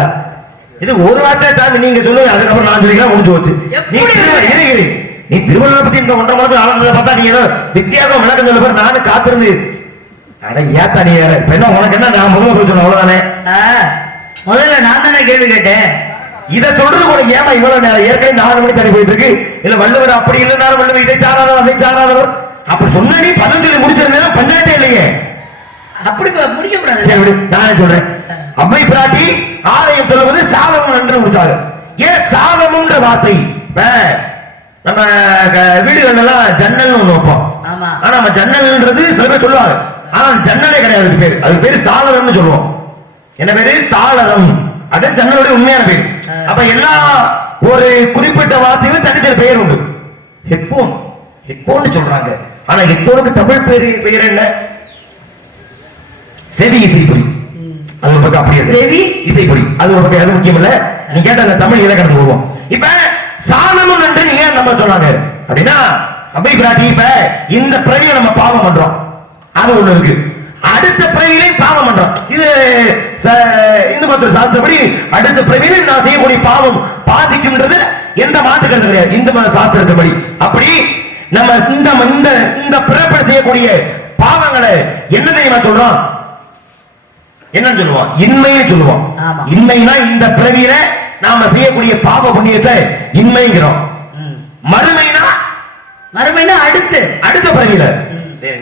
இது ஒரு வார்த்தை சாமி நீங்க சொல்லுங்க, அதுக்கப்புறம் நான் சொல்லிக்கலாம், முடிஞ்சு போச்சு. நீ திருவள்ளுவர் பத்தி இந்த 1.5 மாதம் ஆனதை பார்த்தா நீ ஏதோ வித்தியாசம் விளக்கம் சொல்ல போற நானும் காத்திருந்து அட ஏத்தா நீ வேற இப்ப என்ன உனக்கு என்ன நான் முதல்ல போய் சொன்ன அவ்வளவுதானே. முதல்ல நான் தானே கேள்வி கேட்டேன். இதை சொல்றது உனக்கு ஏமா இவ்வளவு நேரம்? ஏற்கனவே 4 மணி தடை போயிட்டு இருக்கு. இல்ல வள்ளுவர் அப்படி இல்லைன்னா வள்ளுவர் இதை சாராதவர் அதை சாராதவர் அப்படி சொன்ன நீ பதில் சொல்லி முடிச்சிருந்தேன் பஞ்சாயத்தே இல்லையே. அப்படி முடிக்க கூடாது. சரி நானே சொல்றேன். அவ்வை பிராட்டி ஆலயம் தொழுவது சாலமும் நன்று முடிச்சாங்க. ஏன் சாலமும்ன்ற வார்த்தை? நம்ம வீடுகள் எல்லாம் ஜன்னல் ஒண்ணு வைப்போம். ஆனா நம்ம ஜன்னல்ன்றது சில பேர் சொல்லுவாங்க. ஆனா அது ஜன்னலே கிடையாது. அதுக்கு பேரு சாளரம்னு சொல்லுவோம். என்ன பேரு? சாளரம். அது ஜன்னலுடைய உண்மையான பேர். அப்ப எல்லா ஒரு குறிப்பிட்ட வார்த்தையும் தனித்தனி பெயர் உண்டு. ஹெட்போன் ஹெட்போன் சொல்றாங்க. ஆனா ஹெட்போனுக்கு தமிழ் பெயர் என்ன? செவி இசைப்பொறி. அது ஒரு பக்கம் அப்படியே செவி இசைப்பொறி. அது ஒரு பக்கம். அது முக்கியம் இல்ல. நீ கேட்ட அந்த தமிழ் இலக்கணத்துக்கு வருவோம். இப்ப சாலமும் நன்று நீங்க நம்ம சொன்னாங்க அப்படின்னா அவ்வை பிராட்டி இப்ப இந்த பிறவியை நம்ம பாவம் பண்றோம், அது ஒண்ணு இருக்கு. அடுத்த பிறவியிலையும் பாவம் பண்றோம். இது இந்து மத சாஸ்திரப்படி அடுத்த பிறவியில நான் செய்யக்கூடிய பாவம் பாதிக்கும்ன்றது எந்த மாற்று கருத்து கிடையாது இந்து மத சாஸ்திரத்தின்படி. அப்படி நம்ம இந்த பிறப்பை செய்யக்கூடிய பாவங்களை என்ன தெரியுமா சொல்றோம்? என்னன்னு சொல்லுவோம்? இன்மைன்னு சொல்லுவோம். இன்மைனா இந்த பிறவியில நாம செய்யக்கூடிய பாவ புண்ணியத்தை இன்மைங்கிறோம். மறுமைனா அடுத்த பிறவியில.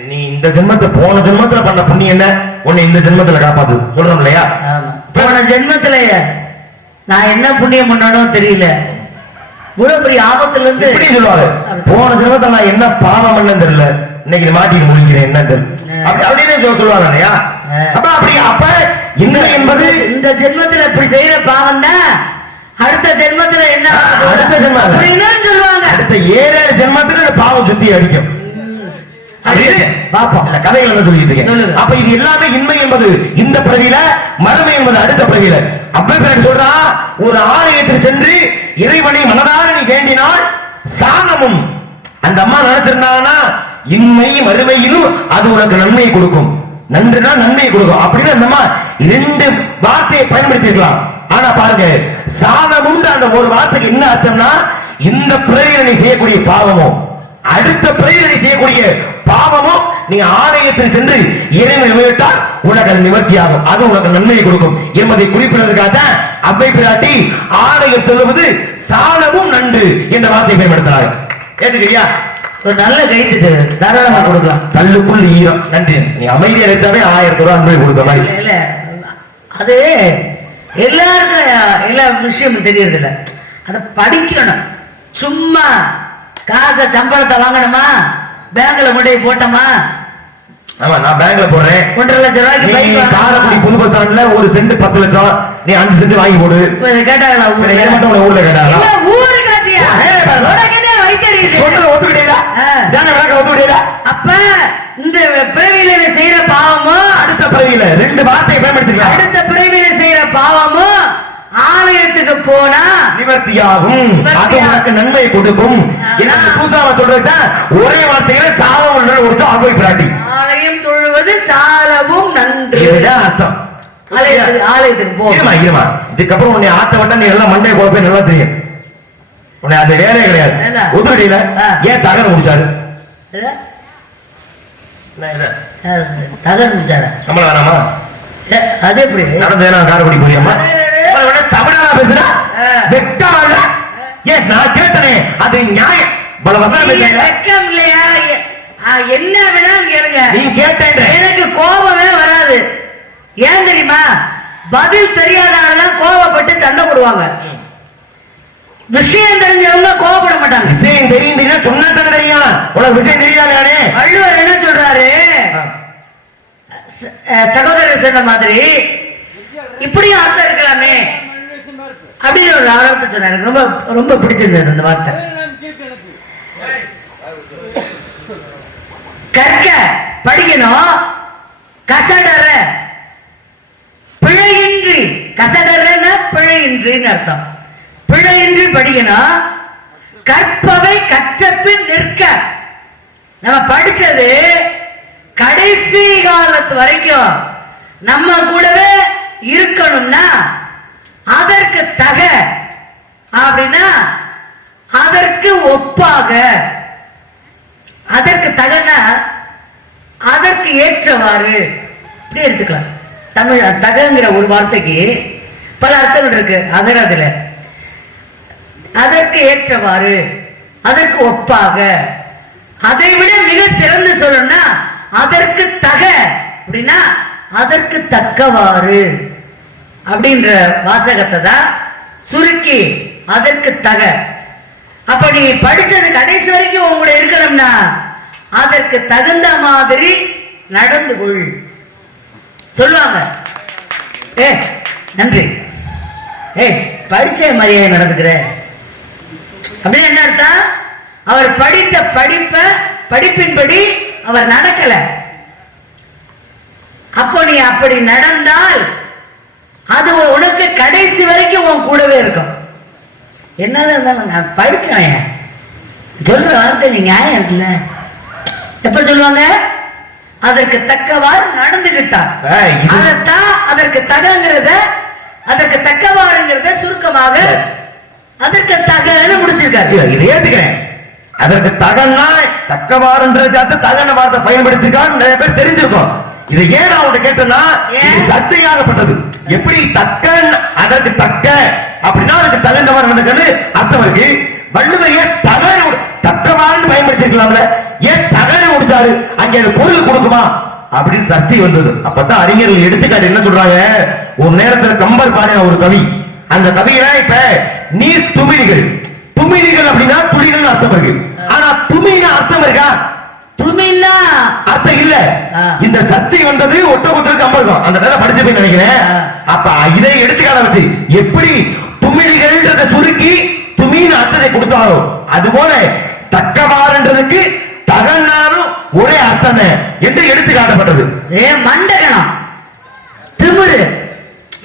நீ இந்த ஜென்மத்தை போன ஜென்மத்துல பண்ண புண்ணியம் என்ன உன்னை இந்த ஜென்மத்துல காப்பாத்து சொல்றோம் இல்லையா? போன ஜென்மத்துல நான் என்ன புண்ணியம் பண்ணனோ தெரியல, இவ்வளவு பெரிய ஆபத்துல இருந்து இப்படி சொல்லுவாங்க. போன ஜென்மத்துல நான் என்ன பாவம் பண்ணன்னு தெரியல, இன்னைக்கு மாட்டிட்டு முடிக்கிறேன் என்ன தெரியல அப்படின்னு சொல்லுவாங்க இல்லையா? அப்ப இன்மை என்பது இந்த ஜென்மத்துல இப்படி செய்யற பாவம் தான் அடுத்த ஜென்மத்துல என்ன அடுத்த ஜென்மம் சொல்லுவாங்க. அடுத்த 7 ஜென்மத்துக்கு பாவம் சுத்தி அடிக்கும். கதைகள் சொல்லிட்டு இருக்கேன். அப்ப இது எல்லாமே இன்மை என்பது இந்த பிறவியில, மறுமை என்பது அடுத்த பிறவியில. அப்ப சொல்றா ஒரு ஆலயத்தில் சென்று இறைவனை மனதார நீ வேண்டினால் சாலமும் அந்த அம்மா நினைச்சிருந்தாங்கன்னா இன்மை மறுமையிலும் அது உனக்கு நன்மையை கொடுக்கும். நன்றுனா நன்மையை கொடுக்கும் அப்படின்னு அந்த அம்மா 2 வார்த்தையை பயன்படுத்திருக்கலாம். ஆனா பாருங்க, சாதமுண்டு அந்த ஒரு வார்த்தைக்கு என்ன அர்த்தம்னா, இந்த பிறவியில நீ செய்யக்கூடிய பாவமோ அடுத்த பிறவியில நீ செய்யக்கூடிய பாவமோ நீ ஆலயத்தில் சென்று இறைவனை விட்டால் உனக்கு அது நிவர்த்தியாகும், அது உனக்கு நன்மையை கொடுக்கும் என்பதை குறிப்பிடுவதற்காக அவ்வை பிராட்டி ஆலயம் சொல்லுவது சாலமும் நன்று என்ற வார்த்தையை பயன்படுத்தினார். ஏத்துக்கிறியா? ஒரு நல்ல கைட்டு தாராளமா கொடுக்கலாம். கல்லுக்குள் ஈரம். நன்றி. நீ அமைதியா நினைச்சாவே 1000 ரூபாய் அன்பை கொடுத்த மாதிரி. இல்ல அது எல்லாருக்கும் எல்லா விஷயமும் தெரியறது இல்ல. அதை படிக்கணும். சும்மா காசை சம்பளத்தை வாங்கணுமா, பேங்க்ல கொண்டு போட்டோமா. ஆமா, நான் பேங்க்ல போடுறேன் 1.5 லட்சம் ரூபாய்க்கு காரக்குடி புது பஸ் ஸ்டாண்ட்ல ஒரு சென்ட் 10 லட்சம், நீ 5 சென்ட் வாங்கி போடு. கேட்டாங்களா? ஊர்ல கேட்டாங்களா? ஊரு காசியா அப்ப இந்த பிறவியில செய்யற பாவமோ அடுத்த பிறவியில 2 வார்த்தையை பயன்படுத்திக்கலாம். அடுத்த பிறவியில செய்யற பாவமோ ஆலயத்துக்கு போனா நிவர்த்தியாகும், அது உனக்கு நன்மை கொடுக்கும். சூசாவ சொல்றதுதான் ஒரே வார்த்தையில சாலமும் முடிச்சா அவ்வை பிராட்டி. ஆலயம் தொழுவது சாலமும் நன்று அர்த்தம். ஆலயத்துக்கு போமா. இதுக்கப்புறம் உன்னை ஆத்த வட்டா நீ எல்லாம் மண்டையை குழப்பம் நல்லா தெரியும். உன்னை அந்த வேலையே கிடையாது. உதிரடியில ஏன் தகரம் முடிச்சாரு? தகரம் முடிச்சாரா? சம்பளம் வேணாமா? அது எப்படி நடந்தேனா? காரக்குடி போறியம்மா சபடாலா பேசுற வெட்டமால? ஏன் நான் கேட்டனே, அது நியாயம். பல வசனம் வெக்கம் இல்லையா? என்ன வேணாலும் கேளுங்க. நீ கேட்ட எனக்கு கோபமே வராது. ஏன் தெரியுமா? பதில் தெரியாதவங்க கோபப்பட்டு சண்டை போடுவாங்க. விஷயம் தெரிஞ்சவங்க கோபப்பட மாட்டாங்க. விஷயம் தெரியும் சொன்னா தானே தெரியும். உனக்கு விஷயம் தெரியாதானே? வள்ளுவர் என்ன சொல்றாரு? சகோதரர் சொன்ன மாதிரி இப்படியும் அர்த்தம் இருக்கலாமே அப்படின்னு ஒரு அர்த்தத்தை சொன்னாரு. ரொம்ப ரொம்ப பிடிச்சிருந்தது அந்த வார்த்தை. கற்க படிக்கணும், கசடற பிழையின்றி, கசடறன்னா பிழையின்றின்னு அர்த்தம். பிழையின்றி படிக்கணும். கற்பவை கற்றபின் நிற்க. நம்ம படிச்சது கடைசி காலத்து வரைக்கும் நம்ம கூடவே இருக்கணும்னா அதற்கு தக அப்படின்னா அதற்கு ஒப்பாக, அதற்கு தகனா அதற்கு ஏற்றவாறு இப்படி எடுத்துக்கலாம். தமிழ் தகங்கிற ஒரு வார்த்தைக்கு பல அர்த்தங்கள் இருக்கு. அகரதுல அதற்கு ஏற்றவாறு, அதற்கு ஒப்பாக, அதை விட மிக சிறந்து சொல்லணும்னா அதற்கு தக அப்படின்னா அதற்கு தக்கவாறு அப்படின்ற வாசகத்தை தான் சுருக்கி அதற்கு தக. அப்ப நீ படிச்சது கடைசி வரைக்கும் உங்களை இருக்கணும்னா அதற்கு தகுந்த மாதிரி நடந்து கொள் சொல்லுவாங்க. நன்றி. படிச்ச மாதிரியே நடந்துக்கிற அப்படின்னு என்ன அர்த்தம்? அவர் படித்த படிப்பின்படி அவர் நடக்கல. அப்போ நீ அப்படி நடந்தால் அது உனக்கு கடைசி வரைக்கும் உன் கூடவே இருக்கும். என்னதான் இருந்தாலும் நான் படிச்சவன் சொல்ற வார்த்தை நீ நியாயம் இல்ல. எப்ப சொல்லுவாங்க? அதற்கு தக்கவாறு நடந்துகிட்டார். அதைத்தான் அதற்கு தகங்கிறத, அதற்கு தக்கவாறுங்கிறத சுருக்கமாக அதற்கு தகன்னு முடிச்சிருக்காரு. இதை ஏத்துக்கிறேன். அதற்கு தகன்னா தக்கவாறுன்றது தகன வார்த்தை பயன்படுத்திருக்கான்னு நிறைய பேர் தெரிஞ்சிருக்கும். இதை ஏன் நான் உன்கிட்ட கேட்டேன்னா சர்ச்சையாகப்பட்டது. எப்படி தக்க அதற்கு தக்க அப்படின்னா அதுக்கு தகுந்தவாறு அர்த்தம் இருக்கு. வள்ளுவர் ஏன் தக்கவாறுன்னு பயன்படுத்திருக்கலாம்ல, ஏன் தகன முடிச்சாரு? அங்கே அது பொருள் கொடுக்குமா அப்படின்னு சர்ச்சை வந்தது. அப்பதான் அறிஞர்கள் எடுத்துக்காட்டு என்ன சொல்றாங்க, ஒரு நேரத்துல கம்பர் பாடின ஒரு கவி, அந்த கவியில இப்ப நீர் துமிழிகள், துமிழிகள் அப்படின்னா துளிகள் அர்த்தம் இருக்கு. ஆனா துமினா அர்த்தம் இருக்கா? துமினா அர்த்தம் இல்ல. இந்த சர்ச்சை வந்தது ஒட்டகத்திற்கு கம்பருக்கும் அந்த வேலை படிச்சு போய் நினைக்கிறேன். அப்ப இதை எடுத்துக்காட்ட வச்சு எப்படி துமிழிகள் சுருக்கி துமின்னு அர்த்தத்தை கொடுத்தாரோ அதுபோல தக்கவாறுன்றதுக்கு தகனாலும் ஒரே அர்த்தம் என்று எடுத்து காட்டப்பட்டது. மண்டகணம் திமிரு.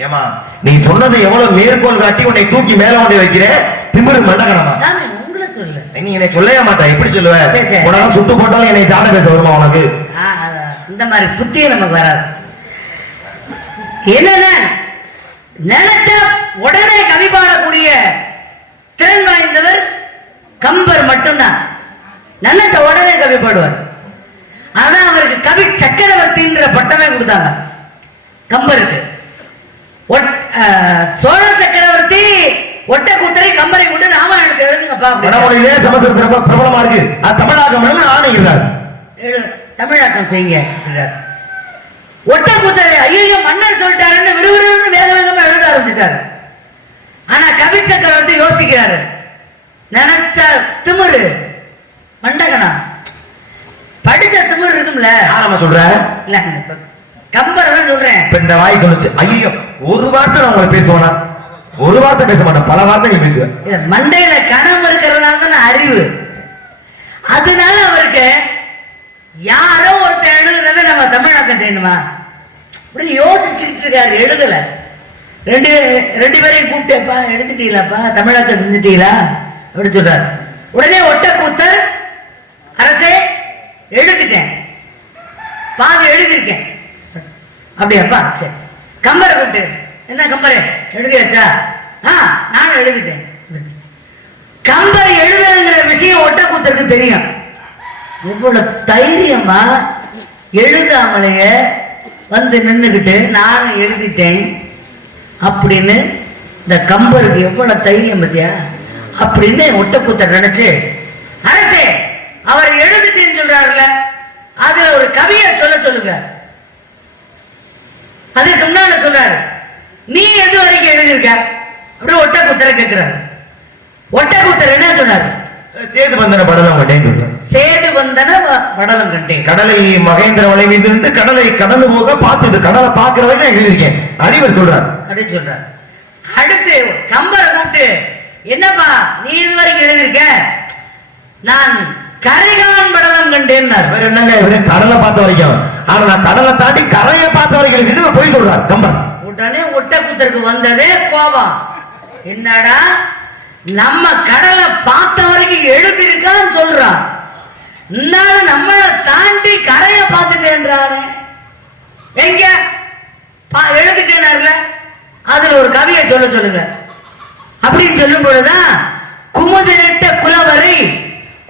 ஏமா நீ சொன்னது எவ்வளவு மேற்கோள் காட்டி உன்னை தூக்கி மேல கொண்டு வைக்கிற? திமிரு மண்டகணமா? உங்களை சொல்லு. நீ என்னை சொல்லவே மாட்டேன், எப்படி சொல்லுவ? சரி, சரி. உனக்கு சுட்டு போட்டாலும் என்னை ஜாட பேச வருமா உனக்கு? இந்த மாதிரி புத்தியே நமக்கு வராது. என்னன்னா நினைச்சா உடனே கவி பாடக்கூடிய திறன் வாய்ந்தவர் கம்பர் மட்டும்தான். நினைச்ச உடனே கவி பாடுவார். ஆனா அவருக்கு கவி சக்கரவர்த்தின்ற பட்டமே கொடுத்தாங்க கம்பருக்கு. சோழ சக்கரவர்த்தி ஒட்டக்கூத்தரை கம்பரை கொண்டு ராமாயணத்தை எழுதுங்கப்பா. வடமொழியிலே சமஸ்கிருதம் பிரபலமா இருக்கு, அது தமிழாக்கம் ஆணையிறார், தமிழாக்கம் செய்யுங்க. ஒட்டக்கூத்தரை ஐயோ மன்னர் சொல்லிட்டாருன்னு விறுவிறுன்னு வேக வேகமா எழுத ஆரம்பிச்சிட்டாரு. ஆனா கவி சக்கரவர்த்தி யோசிக்கிறாரு. நினைச்சா திமிரு மண்டகனா படிச்ச திமிரு இருக்கும்ல. ஆரம்ப சொல்ற இல்ல கம்பர் தான் சொல்றேன். இப்ப இந்த வாய் சொல்லுச்சு, ஐயோ ஒரு வார்த்தை நான் உங்களை பேசுவேனா? ஒரு வார்த்தை பேச மாட்டேன், பல வார்த்தை நீ பேசுவேன். மண்டையில கணம் இருக்கிறதுனால தான் அறிவு. அதனால அவருக்கு யாரோ ஒருத்தர் எழுதுறத நம்ம தமிழாக்கம் செய்யணுமா அப்படின்னு யோசிச்சுட்டு இருக்காரு. எழுதல. ரெண்டு பேரையும் கூப்பிட்டேப்பா, எழுதிட்டீங்களாப்பா, தமிழாக்கம் செஞ்சுட்டீங்களா அப்படின்னு சொல்றாரு. உடனே ஒட்டக்கூத்தர் அரசே எழுதிட்டேன், பாதி எழுதிருக்கேன். அப்படியாப்பா, சரி. கம்பரை கூப்பிட்டு, என்ன கம்பரே எழுதியாச்சா? நானும் எழுதிட்டேன். கம்பர் எழுதுங்கிற விஷயம் ஒட்டக்கூத்தருக்கு தெரியும். எவ்வளவு தைரியமா எழுதாமலேயே வந்து நின்றுகிட்டு நானும் எழுதிட்டேன் அப்படின்னு இந்த கம்பருக்கு எவ்வளவு தைரியம் பத்தியா அப்படின்னு ஒட்டக்கூத்தர் நினைச்சு, அரசே அவர் எழுதிட்டேன்னு சொல்றாருல, அது ஒரு கவியை சொல்லுங்க. அதுக்கு முன்னால சொல்றாரு, நீ எது வரைக்கும் எழுதியிருக்க அப்படி ஒட்டக்கூத்தரை கேட்கிறாரு. ஒட்டக்கூத்தர் என்ன சொன்னாரு? சேது வந்தன படலம் கண்டேன். சேது வந்தன படலம் கண்டேன். கடலை மகேந்திர வலை மீது இருந்து கடலை கடந்து போக பார்த்துட்டு கடலை பார்க்கிற வரைக்கும் நான் எழுதியிருக்கேன் அறிவர் சொல்றாரு அப்படின்னு சொல்றாரு. அடுத்து கம்பரை கூப்பிட்டு, என்னப்பா நீ இது வரைக்கும் எழுதியிருக்க? நான் கரைகான் படலம் கண்டேன். இவர் என்னங்க, இவரு கடலை பார்த்த வரைக்கும், ஆனா நான் கடலை தாண்டி கரையை பார்த்த வரைக்கும் எழுதிட்டு போய் சொல்றாரு கம்பர். உடனே ஒட்டக்கூத்தருக்கு வந்ததே கோபம். என்னடா நம்ம கடலை பார்த்த வரைக்கும் எழுதிருக்கான்னு சொல்றான், நம்மள தாண்டி கரையை பார்த்துட்டேன்றானே. எங்க எழுதிட்டேனார்ல, அதுல ஒரு கவியை சொல்லுங்க அப்படின்னு சொல்லும் பொழுதுதான், குமுதிட்ட குலவரை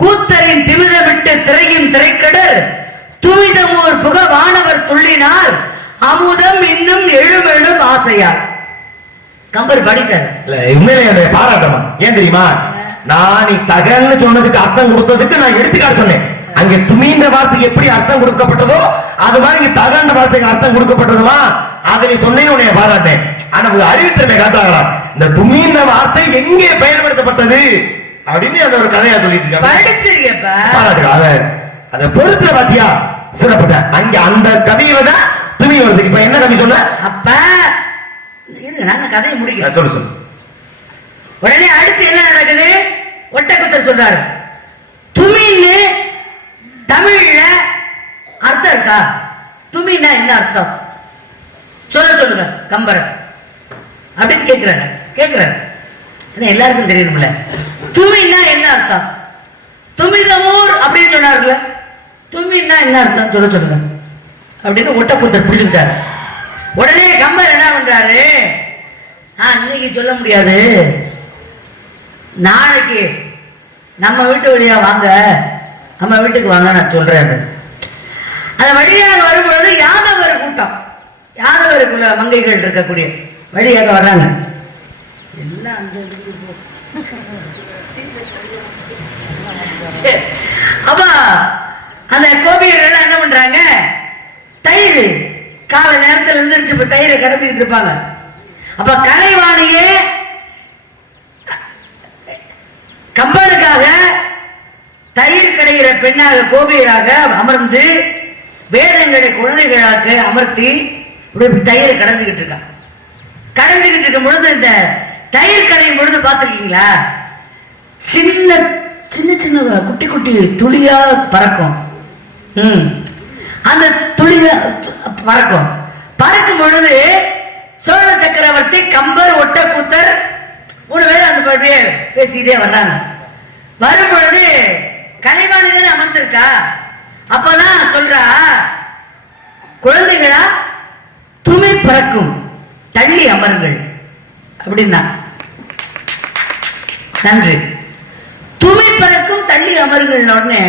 கூத்தரின் திமிதமிட்டு திரையும் திரைக்கடல் துமிதமோர் புக வானவர் துள்ளினால் அமுதம் இன்னும் எழுமெழும் ஆசையார். கம்பர் படித்தார். உண்மையிலே பாராட்டமா. ஏன் தெரியுமா, நான் நீ தகன்னு சொன்னதுக்கு அர்த்தம் கொடுத்ததுக்கு நான் எடுத்துக்காட்டு சொன்னேன். அங்கே துமீன்ற வார்த்தைக்கு எப்படி அர்த்தம் கொடுக்கப்பட்டதோ அது மாதிரி இங்க தகன்ற வார்த்தைக்கு அர்த்தம் கொடுக்கப்பட்டதுமா, அதை நீ சொன்னேன்னு உன்னை பாராட்டேன். ஆனா உங்க அறிவுத்திறமை காட்டுறாங்களா, இந்த துமீன்ற வார்த்தை எங்கே பயன்படுத்தப்பட்டது அப்படின்னு அந்த ஒரு கதையா சொல்லிட்டு பாராட்டுங்க. அதை பொறுத்துல பாத்தியா சிறப்பு. அங்க அந்த கவியில தான் துணி வருது. இப்ப என்ன கவி சொன்ன? அப்ப நான் கதையை முடிக்கிறேன். சொல்லு. உடனே அடுத்து என்ன நடக்குது? ஒட்டக்கூத்தர் சொல்றாரு, துமின்னு தமிழ்ல அர்த்தம் இருக்கா? துமின்னா என்ன அர்த்தம் சொல்லுங்க கம்பர அப்படின்னு கேக்குறாரு. எல்லாருக்கும் தெரியணும்ல, துமின்னா என்ன அர்த்தம்? துமிதமூர் அப்படின்னு சொன்னார்ல, துமின்னா என்ன அர்த்தம் சொல்லுங்க அப்படின்னு ஒட்டக்கூத்தர் புரிஞ்சுக்கிட்டாரு. உடனே கம்பர் என்ன பண்றாரு, இன்னைக்கு சொல்ல முடியாது, நாளைக்கு நம்ம வீட்டு வழியா வாங்க, நம்ம வீட்டுக்கு வாங்க, நான் சொல்றேன். அந்த வழியாக வரும்பொழுது யாதவர் கூட்டம், யாதவருக்குள்ள மங்கைகள் இருக்கக்கூடிய வழியாக வர்றாங்க. எல்லாம் அப்ப அந்த கோபியர்கள் என்ன பண்றாங்க, தயிர் காலை நேரத்தில் எழுந்திரிச்சு இப்ப தயிரை கடத்திக்கிட்டு இருப்பாங்க. அப்ப கலைவாணியே கம்பனுக்காக தயிர் கிடைக்கிற பெண்ணாக கோபியராக அமர்ந்து வேதங்களை குழந்தைகளாக அமர்த்தி தயிரை கடந்துகிட்டு இருக்கான். கடந்துகிட்டு இருக்கும் பொழுது இந்த தயிர் கடையும் பொழுது பார்த்துருக்கீங்களா, சின்ன சின்ன சின்ன குட்டி குட்டி துளியா பறக்கும். அந்த துளியா பறக்கும் பொழுது சோழ சக்கரவர்த்தி, கம்பர், ஒட்டக்கூத்தர் 3 பேரும் அந்த படியே பேசிக்கிட்டே வர்றாங்க. வரும் பொழுது கலைவாணி தானே அமர்ந்திருக்கா. அப்பதான் சொல்றா, குழந்தைகளா துமி பறக்கும் தள்ளி அமருங்கள் அப்படின்னா. நன்றி. துமி பறக்கும் தள்ளி அமருங்கள் உடனே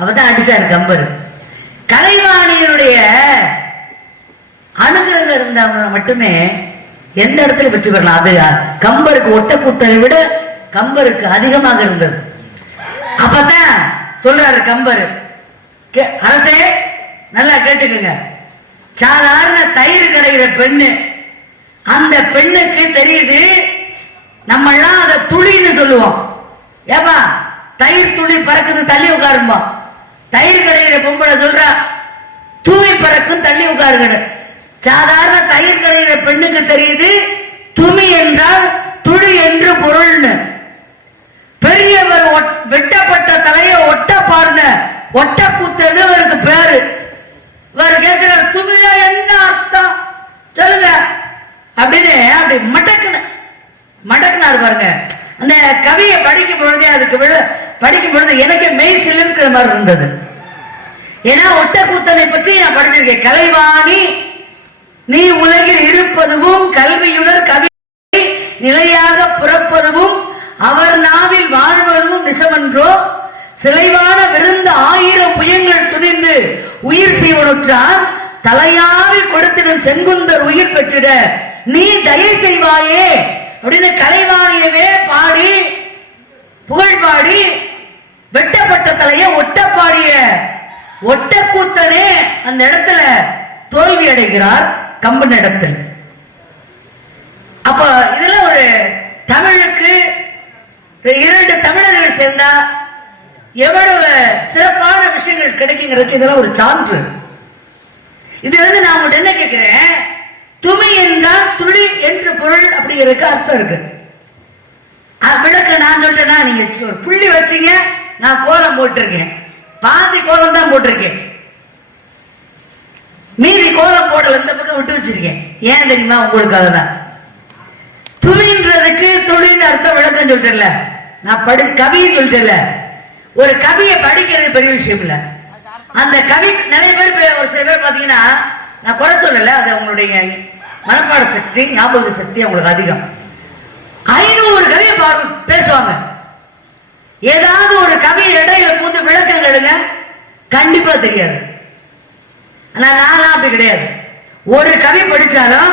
அவதான் அடிச்சாரு கம்பர். கலைவாணியருடைய அனுகிரகம் இருந்தவங்க மட்டுமே எந்த இடத்துல வெற்றி பெறலாம். அது கம்பருக்கு ஒட்டக்கூத்தரை விட கம்பருக்கு அதிகமாக இருந்தது. அப்பதான் சொல்றாரு கம்பர், அரசே நல்லா கேட்டுக்குங்க, சாதாரண தயிர் கிடைக்கிற பெண்ணு, அந்த பெண்ணுக்கு தெரியுது நம்ம எல்லாம் அதை துளின்னு சொல்லுவோம். ஏப்பா தயிர் துளி பறக்குது தள்ளி உட்காருமா. தயிர் கிடைக்கிற பொம்பளை சொல்றா தூவி பறக்கும் தள்ளி உட்காருங்க. சாதாரண தயிர் கிடைக்கிற பெண்ணுக்கு தெரியுது துமி என்றால் துளி என்று பொருள்னு. பெரியவர் வெட்டப்பட்ட தலைய ஒட்ட பாருங்க, ஒட்ட கூத்தன்னு இவருக்கு பேரு. இவர் கேட்கிறார், துமியா என்ன அர்த்தம் சொல்லுங்க அப்படின்னு அப்படி மடக்குனார் பாருங்க. அந்த கவியை படிக்கும் பொழுதே அதுக்கு படிக்கும் பொழுது எனக்கு மெய் சிலுக்கிற மாதிரி இருந்தது. ஏன்னா ஒட்டக்கூத்தனை பற்றி நான் படிச்சிருக்கேன். கலைவாணி நீ உலகில் இருப்பதுவும் கல்வியுடன் கவி நிலையாக புறப்பதுவும் அவர் நாவில் வாழ்வதும் நிசமன்றோ, சிலைவான விருந்த 1000 புயங்கள் துணிந்து உயிர் செய்வனுற்றார் தலையாவி கொடுத்திடும் செங்குந்தர் உயிர் பெற்றிட நீ தயை செய்வாயே அப்படின்னு கலைவாணியவே பாடி புகழ் பாடி வெட்டப்பட்ட தலைய ஒட்ட பாடிய ஒட்டக்கூத்தனே அந்த இடத்துல தோல்வி அடைகிறார் கம்பன் இடத்தில். அப்ப இதெல்லாம் ஒரு தமிழுக்கு 2 தமிழர்கள் சேர்ந்தா எவ்வளவு சிறப்பான விஷயங்கள் கிடைக்குங்கிறது இதெல்லாம் ஒரு சான்று. இது நான் உங்கள்கிட்ட என்ன கேட்கிறேன், துமி என்றால் துளி என்று பொருள் அப்படிங்கிறதுக்கு அர்த்தம் இருக்கு. விளக்க நான் சொல்றேன்னா நீங்க புள்ளி வச்சீங்க, நான் கோலம் போட்டிருக்கேன், பாதி கோலம் தான் போட்டிருக்கேன், மீதி கோலம் போடல, இந்த பக்கம் விட்டு வச்சிருக்கேன். ஏன் தெரியுமா? உங்களுக்காக தான். துளின்றதுக்கு துளின்னு அர்த்தம் விளக்கம் சொல்லிட்டேன்ல, நான் கவின்னு சொல்லிட்டேன்ல. ஒரு கவியை படிக்கிறது பெரிய விஷயம் இல்ல. அந்த கவி நிறைய பேர் ஒரு சில பேர் பாத்தீங்கன்னா, நான் குறை சொல்லல, அது உங்களுடைய மனப்பாட சக்தி ஞாபக சக்தி அவங்களுக்கு அதிகம். 500 கவியை பேசுவாங்க. ஏதாவது ஒரு கவி இடையில பூந்து விளக்கம் கேளுங்க, கண்டிப்பா தெரியாது. ஆனா நான் அப்படி கிடையாது. ஒரு கவி படிச்சாலும்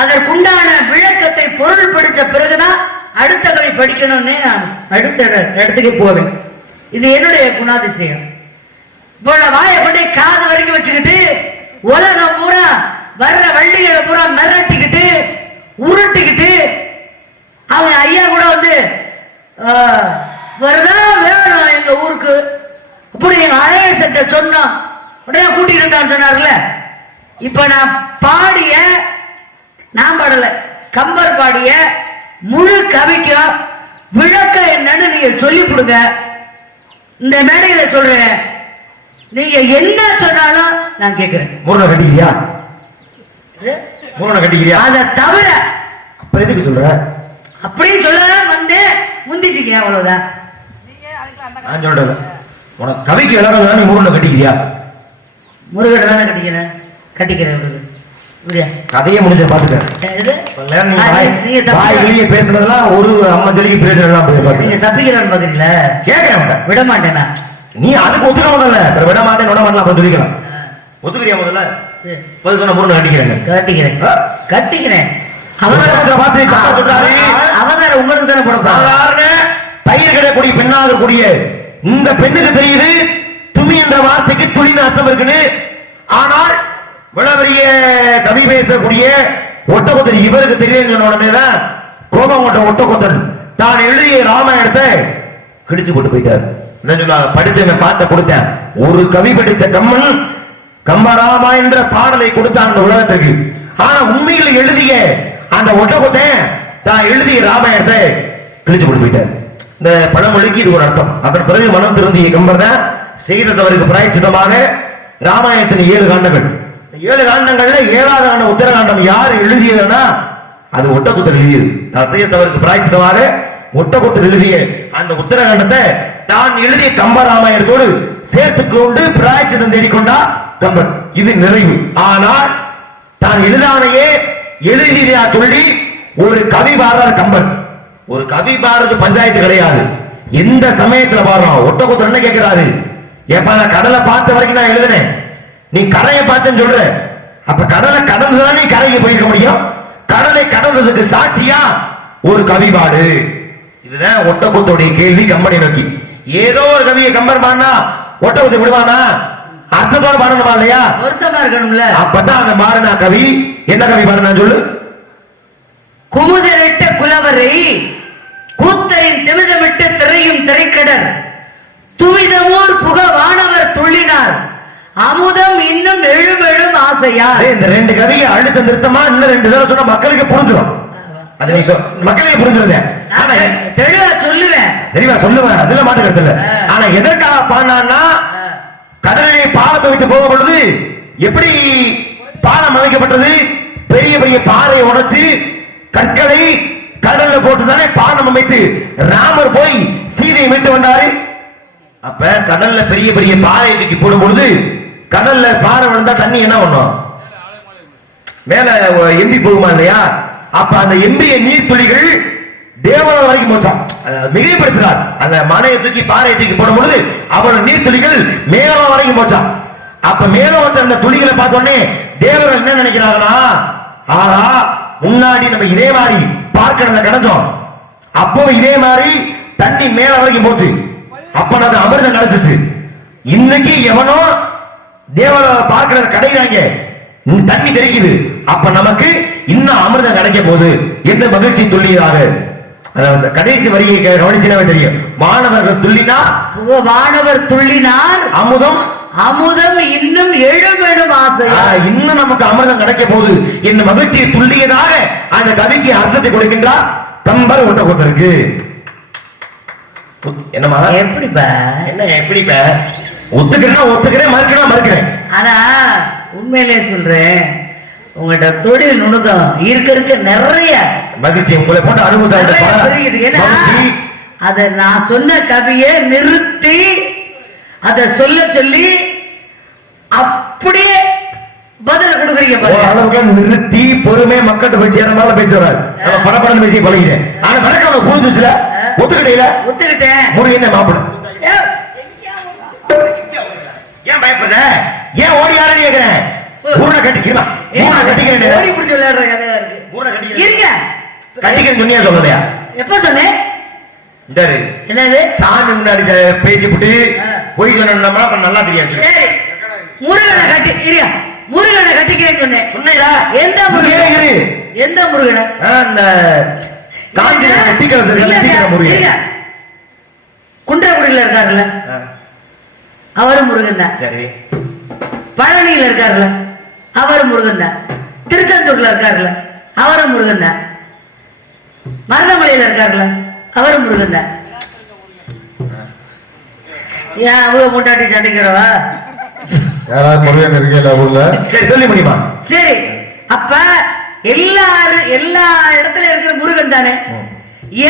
அதற்குண்டான விளக்கத்தை பொருள் படிச்ச பிறகுதான் அடுத்த கவி படிக்கணும்னே நான் அடுத்த இடத்துக்கு போவேன். இது என்னுடைய குணாதிசயம். இவ்வளவு வாயை கொண்டு காது வரைக்கும் வச்சுக்கிட்டு உலகம் பூரா வர்ற வள்ளிகளை பூரா மிரட்டிக்கிட்டு உருட்டிக்கிட்டு அவங்க ஐயா கூட வந்து வருதா வேணும் எங்க ஊருக்கு அப்படி எங்க அழைய சட்ட சொன்னோம் உடனே கூட்டிட்டு இருந்தான்னு சொன்னார்ல. இப்ப நான் பாடிய, நான் பாடல, கம்பர் பாடிய முழு கவிக்கும் விளக்கம் என்னன்னு நீங்க சொல்லி கொடுங்க. இந்த மேடையில சொல்றேன், நீங்க என்ன சொன்னாலும் நான் கேட்கிறேன். மூரண கட்டிக்கிறியா? மூரண கட்டிக்கிறியா? அதை தவிர அப்புறம் எதுக்கு சொல்ற? அப்படின்னு சொல்லலாம் வந்து முந்திட்டீங்க, அவ்வளவுதான். நான் சொல்றேன், உனக்கு கவிக்கு விளக்கம் நீ மூரண கட்டிக்கிறியா? முருகன் தானே கட்டிக்கிறேன். கதையை முடிஞ்ச பாத்துக்க. பேசுனதெல்லாம் ஒரு அம்மஞ்சலிக்கு பேசுறதெல்லாம் நீங்க தப்பிக்கிறான்னு பாக்குறீங்களா? கேட்கிறேன், விட மாட்டேனா? நீ அதுக்கு ஒத்துக்க முதல்ல, விட மாட்டேன் விட மாட்டேன் சொல்லிக்கலாம். ஒத்துக்கிறியா முதல்ல? முருகன் கட்டிக்கிறேன் கட்டிக்கிறேன். அவதாரம் உங்களுக்கு தானே போட. சாதாரண தயிர் கிடையக்கூடிய பெண்ணாக கூடிய இந்த பெண்ணுக்கு தெரியுது துமி என்ற வார்த்தைக்கு துளின்னு அர்த்தம் இருக்குன்னு. ஆனால் விளவரிய கவி பேசக்கூடிய ஒட்டகொத்தன் இவருக்கு தெரியும். உடனேதான் கோபம் கொண்ட ஒட்டகொத்தன் தான் எழுதிய ராமாயணத்தை கிழிச்சு போட்டு போயிட்டார். படிச்சவன் பாட்டை கொடுத்தேன். ஒரு கவி படித்த கம்மன் கம்பராமா என்ற பாடலை கொடுத்தான் அந்த உலகத்திற்கு. ஆனா உண்மையில் எழுதிய அந்த ஒட்டகொத்தன் தான் எழுதிய ராமாயணத்தை கிழிச்சு போட்டு போயிட்டார். இந்த பழமொழிக்கு இது ஒரு அர்த்தம். அதன் பிறகு மனம் திருந்திய கம்பர் தான் செய்த தவறுக்கு பிராயச்சித்தமாக ராமாயணத்தின் 7 காண்டங்கள். 7 காண்டங்கள்ல 7வது காண்டம் உத்தரகாண்டம் யார் எழுதியதுன்னா அது ஒட்டக்கூத்தர் எழுதியது. நான் செய்ய தவறுக்கு பிராயச்சித்தமாக ஒட்டக்கூத்தர் எழுதிய அந்த உத்தரகாண்டத்தை தான் எழுதிய கம்பராமாயணத்தோடு சேர்த்துக் கொண்டு பிராயச்சித்தம் தேடிக்கொண்டா கம்பன். இது நிறைவு. ஆனால் தான் எழுதானையே எழுதியா சொல்லி ஒரு கவி பாடுறார் கம்பன். ஒரு கவி பாடுறது பஞ்சாயத்து கிடையாது. எந்த சமயத்துல பாடுறான்? ஒட்டக்கூத்தர் என்ன கேட்கிறாரு? ஏப்பா நான் கடலை பார்த்த வரைக்கும் நான் எழுதுனேன், நீ கரையை பார்த்தேன்னு சொல்ற, அப்ப கடலை கடந்துதான் நீ கரைக்கு போயிருக்க முடியும். கடலை கடந்ததுக்கு சாட்சியா ஒரு கவி பாடு. இதுதான் ஒட்டக்கூத்தருடைய கேள்வி கம்பனை நோக்கி. ஏதோ ஒரு கவியை கம்பன் பாடினா ஒட்டக்கூத்து விடுவானா? அர்த்தத்தோட பாடணுமா இல்லையா? பொருத்தமா இருக்கணும்ல. அப்பதான் அந்த பாடினா கவி என்ன கவி பாடினா சொல்லு. குமுதரிட்ட குலவரை கூத்தரின் திமிதமிட்ட திரையும் திரைக்கடர் துவிதமூர் புக வானவர் துள்ளினார் அமுதம் இன்னும் எழுமெழும் ஆசையா. இந்த ரெண்டு கவியை அழுத்த நிறுத்தமா இன்னும் ரெண்டு தடவை சொன்னா மக்களுக்கு புரிஞ்சிடும். அது நீ மக்களுக்கு புரிஞ்சிருந்த தெளிவா சொல்லுவேன், தெளிவா சொல்லுவேன், அதுல மாட்டுக்கிறது இல்ல. ஆனா எதற்காக பாடினா கடலிலே பாலத்தை வைத்து போகும் பொழுது எப்படி பாலம் அமைக்கப்பட்டது? பெரிய பெரிய பாறை உடைச்சு கற்களை கடல்ல போட்டுதானே பாலம் அமைத்து ராமர் போய் சீதையை மீட்டு வந்தாரு. அப்ப கடல்ல பெரிய பெரிய பாறை தூக்கி போடும் பொழுது கடல்ல பாறை விழுந்தா தண்ணி என்ன பண்ணும்? மேல எம்பி போகுமா இல்லையா? அப்ப அந்த எம்பிய நீர்த்துளிகள் தேவலம் வரைக்கும் போச்சான். மிகைப்படுத்துறார். அந்த மலையை தூக்கி பாறையை தூக்கி போடும் பொழுது அவரோட நீர்த்துளிகள் மேலம் வரைக்கும் போச்சான். அப்ப மேலம் வந்த அந்த துளிகளை பார்த்தோன்னே தேவர்கள் என்ன நினைக்கிறாங்கன்னா, ஆஹா முன்னாடி நம்ம இதே மாதிரி பார்க்கடல கடந்தோம், அப்போ இதே மாதிரி தண்ணி மேல வரைக்கும் போச்சு, அப்ப நமக்கு அமிர்தம் கிடைச்சிச்சு. இன்னைக்கு எவனோ தேவர பார்க்கடல கடைகிறாங்க, தண்ணி தெரிக்குது, அப்ப நமக்கு இன்னும் அமிர்தம் கிடைக்க போகுது என்று மகிழ்ச்சி துள்ளியதாக. கடைசி வரியை கவனிச்சுனாவே தெரியும். மாணவர்கள் துள்ளினார், வானவர் துள்ளினார் அமுதம் அமுதம் இன்னும் எழுமெழும் ஆசை. இன்னும் நமக்கு அமிர்தம் கிடைக்க போகுது என்று மகிழ்ச்சியை துள்ளியதாக அந்த கவிக்கு அர்த்தத்தை கொடுக்கின்றார் கம்பர் ஒட்டக்கூத்தருக்கு. என்னமா எப்படிப்பா? என்ன எப்படிப்பா? ஒத்துக்கிறேன் ஒத்துக்கிறேன், மறுக்கிறேன் மறுக்கிறேன். ஆனா உண்மையிலே சொல்றேன், உங்கள்கிட்ட தொழில் நுணுக்கம் இருக்க நிறைய மகிழ்ச்சி. உங்களை போன்ற அனுபவம் அத நான் சொன்ன கவியை நிறுத்தி அத சொல்ல சொல்லி அப்படியே பதில் கொடுக்குறீங்க. நிறுத்தி பொறுமை மக்கள்கிட்ட போய் சேரனால பேசுறாரு. நம்ம படப்படம் பேசி பழகிறேன். ஆனா வழக்கம் அவனை புரிஞ்சுச்சுல, ஒத்துக்கிட்டே ஒத்துக்கிட்டேன். முருகன் மாப்பிள்ள ஏன் பயப்படுற? ஏன் ஓடி யாரும் கேட்கிறேன்? ஊரை கட்டிக்கிறா, ஊரை கட்டிக்கிறேன், ஓடி பிடிச்சி விளையாடுற கதையா இருக்கு. ஊரை இருங்க, கட்டிக்கிறேன் சொன்னியா சொல்லலையா? எப்ப சொன்னேன்? என்னது சாமி முன்னாடி பேசி புட்டு போய் சொன்னா நல்லா தெரியாது. முருகனை கட்டி இருங்க, முருகனை கட்டிக்கிறேன்னு சொன்னேன். சொன்னீங்களா? எந்த முருகன்? எந்த முருகனை? அந்த காஞ்சி முருகன் குன்றக்குடியில இருக்காருல்ல, அவரும் முருகன் தான். சரி. பழனியில இருக்காருல்ல, அவரும் முருகன் தான். திருச்செந்தூர்ல இருக்காருல்ல, அவரும் முருகன் தான். மருதமலையில இருக்காருல்ல, அவரும் முருகன் தான். ஏன் அவங்க முட்டாட்டி சண்டைக்கிறவா? யாராவது முருகன் இருக்கல ஊர்ல? சரி சொல்லி முடியுமா? சரி, அப்ப எல்லா இடத்துல இருக்கிற முருகன் தானே.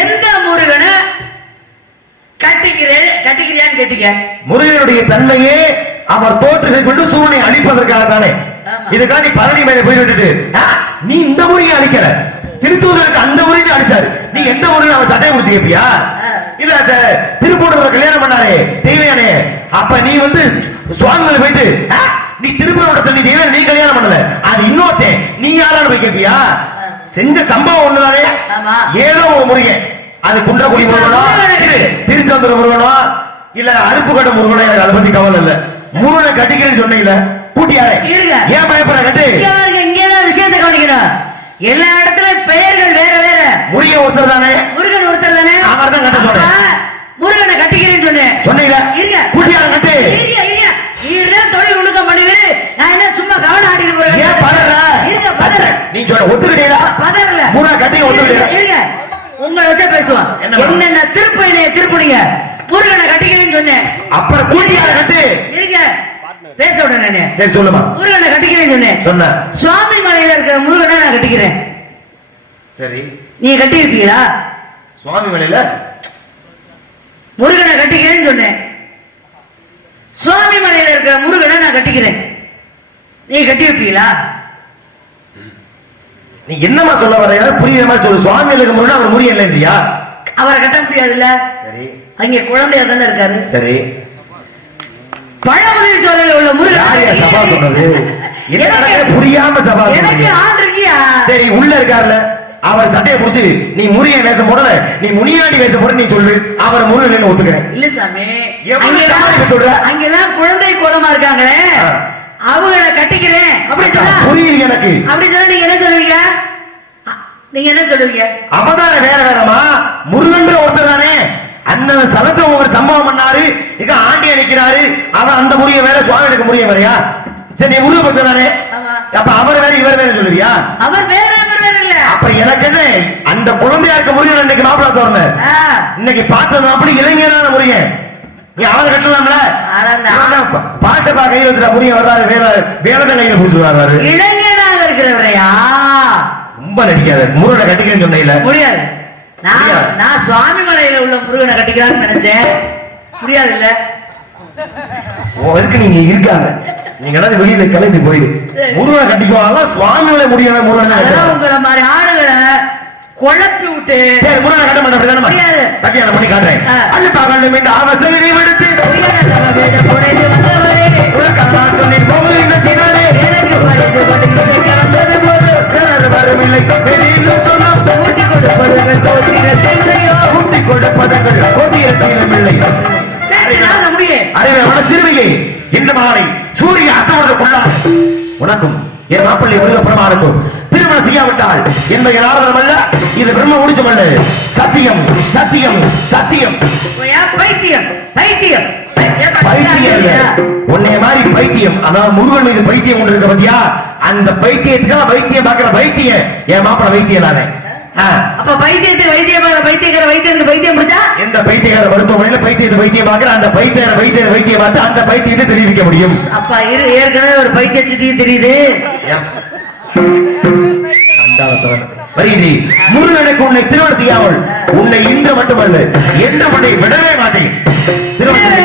எந்த முருகனை கட்டிக்கிறியான்னு கேட்டீங்க. முருகனுடைய தன்மையே அவர் தோற்றுகை கொண்டு சூழனை அழிப்பதற்காக தானே. இதுக்காண்டி பழனி மேல போய் விட்டுட்டு நீ இந்த முறையை அழிக்கல, திருச்சூருக்கு அந்த முறையை அழிச்சாரு, நீ எந்த முறையும் அவன் சட்டையை முடிச்சு கேப்பியா? இல்ல திருப்பூர் கல்யாணம் பண்ணாரே தெய்வயானே, அப்ப நீ வந்து சுவாமிகளை போயிட்டு நீ திருப்பூரோட தண்ணி தெய்வம் நீ கல்யாணம் பண்ணல, அது இன்னொருத்தே, நீ யாரான்னு போய் கேப்பியா? செஞ்ச சம்பவம் ஒண்ணுதானே. ஏதோ ஒரு முருகன், அது குன்றக்குடி முருகனோ திருச்செந்தூர் முருகனோ இல்ல அருப்புக்கோட்டை முருகனோ, எனக்கு அதை பத்தி கவலை இல்ல. முருகனை கட்டிக்கிறேன்னு சொன்னீங்கள, கூட்டியாரே ஏன் பயப்படுற? கட்டு. இங்கதான் விஷயத்தை கவனிக்கணும். எல்லா இடத்துல பெயர்கள் வேற வேற. முருகன் ஒருத்தர் தானே, முருகன் ஒருத்தர் தானே, அவர் தான் கட்ட சொல்றேன். முருகனை கட்டிக்கிறேன்னு சொன்னேன். சொன்னீங்களா? இருங்க, கூட்டியார கட்டு. நீதான் தொழில் ஒழுக்கம் பண்ணுவீரு, நான் என்ன சும்மா கவனம் ஆடிட்டு போறேன். ஏன் பதற? இருங்க, பதற. நீ சொல்ற ஒத்துக்கிட்டீங்களா? பதறல. முருகனை கட்டி ஒத்துக்கிட்டீங்களா? இருங்க, உங்களை வச்சா பேசுவான். என்னென்ன திருப்புனீங்க, முருகனை கட்டிக்கிறேன்னு சொன்னேன். அப்புறம் கூட்டியார கட்டு. இருங்க, பேச விட. சரி சொல்லுமா. முருகனை கட்டிக்கிறேன்னு சொன்னேன். சொன்ன சுவாமி மலையில இருக்கிற முருகனை நான் கட்டிக்கிறேன். சரி, நீ கட்டி இருப்பீங்களா? சுவாமி மலையில முருகனை கட்டிக்கிறேன்னு சொன்னேன். சுவாமி மலையில இருக்கிற முருகனை நான் கட்டிக்கிறேன். நீ கட்டி வைப்பீங்களா? நீ என்னமா சொல்ல வர? ஏதாவது புரியுற மாதிரி சொல்லு. சுவாமி மலைக்கு முருகன் அவர் முருகன் இல்லையா? அவரை கட்ட முடியாதுல்ல. சரி, அங்க குழந்தையா தானே இருக்காரு. சரி, பழமொழி சோலையில உள்ள முருகன் சபா சொன்னது என்ன புரியாம சபா எனக்கு ஆள் இருக்கியா? சரி, உள்ள இருக்காருல அவர் சட்டையை புடிச்சு நீ முருகன் வேஷம் போடல, நீ முனியாண்டி வேஷம் போட நீ சொல்லு, அவர் முருகன் ஒத்துக்கிறேன். இல்ல சாமி, சொல்ற அங்கெல்லாம் குழந்தை கோலமா இருக்காங்களே அவங்கள கட்டிக்கிறேன் அப்படி சொன்னா புரியல எனக்கு. அப்படி சொன்னா நீங்க என்ன சொல்லுவீங்க? நீங்க என்ன சொல்லுவீங்க? அவதார வேற வேறமா, முருகன் ஒருத்தர் தானே. அந்த சலத்தை ஒரு சம்பவம் பண்ணாரு, இங்க ஆண்டியா நிக்கிறாரு, அவன் அந்த முறிய வேற, சுவாமி எடுக்க முறிய வேறையா? சரி, நீ முருக பக்தர் தானே, அப்ப அவர் வேற இவர் வேற சொல்லுவியா? அவர் வேற இவர் வேற இல்ல. அப்ப எனக்கு என்ன, அந்த குழந்தையா இருக்க முருகன் இன்னைக்கு மாப்பிள்ளை தோறன இன்னைக்கு பார்த்தது அப்படி இளைஞரான முருகன். நீ அவரை கட்டலாம்ல, பாட்டு பா கையில் வச்சுட்டா முருகன் வர்றாரு, வேற வேலத்தை கையில புடிச்சு வர்றாரு. இளைஞராக இருக்கிறவரையா? ரொம்ப நடிக்காத, முருகனை கட்டிக்கிறேன்னு சொன்ன முடியாது. நான் சுவாமி மலையில உள்ள முருகனை கட்டிக்கிறான்னு நினைச்சேன். முடியாது இல்ல. எதுக்கு நீங்க இருக்காங்க, நீங்க வெளியில கிளம்பி போயிடு. முருகனை கட்டிக்குவாங்க, சுவாமி மலை முடியாது. முருகன் உங்களை மாதிரி ஆளுகளை குழப்பி விட்டு சரி முருகனை கட்ட மாட்டேன், முடியாது. கட்டியான பண்ணி காட்டுறேன். அல்ல பாக்கணும் இந்த அவசர விடுத்து சொல்லி போகுது என்ன செய்தாரே வரவில்லை கூட்டி கொடுப்பதங்கள் கோதியத்திலும் இல்லை. அறிவை சிறுமியை இந்த மாலை சூரிய அஸ்தமனத்துக்குள்ளார் உனக்கும் என் மாப்பிள்ளை முருகப்பெருமானுக்கும் திருமணம் செய்யாவிட்டால் என்னுடைய ஆதரவு அல்ல, இது பிரம்ம முடிச்சம் அல்ல. சத்தியம் சத்தியம் சத்தியம். பைத்தியம் பைத்தியம் பைத்தியம் உன்னைய மாதிரி பைத்தியம், அதாவது முருகன் மீது பைத்தியம் கொண்டு இருக்க பத்தியா, அந்த பைத்தியத்துக்காக வைத்தியம் பாக்குற பைத்தியம் என் மாப்பிள்ள வைத்தியம் தானே. அப்ப பைத்தியத்தை வைத்தியத்துக்கு பைத்தியம் முடிச்சா எந்த பைத்தியக்கார மருத்துவமனையில பைத்தியத்தை வைத்தியம் பாக்குற அந்த வைத்தியம் பார்த்து அந்த பைத்தியத்தை தெரிவிக்க முடியும். அப்பா ஏற்கனவே ஒரு பைத்தியத்தை தெரியுது. முருகனுக்கு உன்னை திருமணம் செய்யாமல் உன்னை இன்று மட்டுமல்ல எந்த உன்னை விடவே மாட்டேன். திருமணம்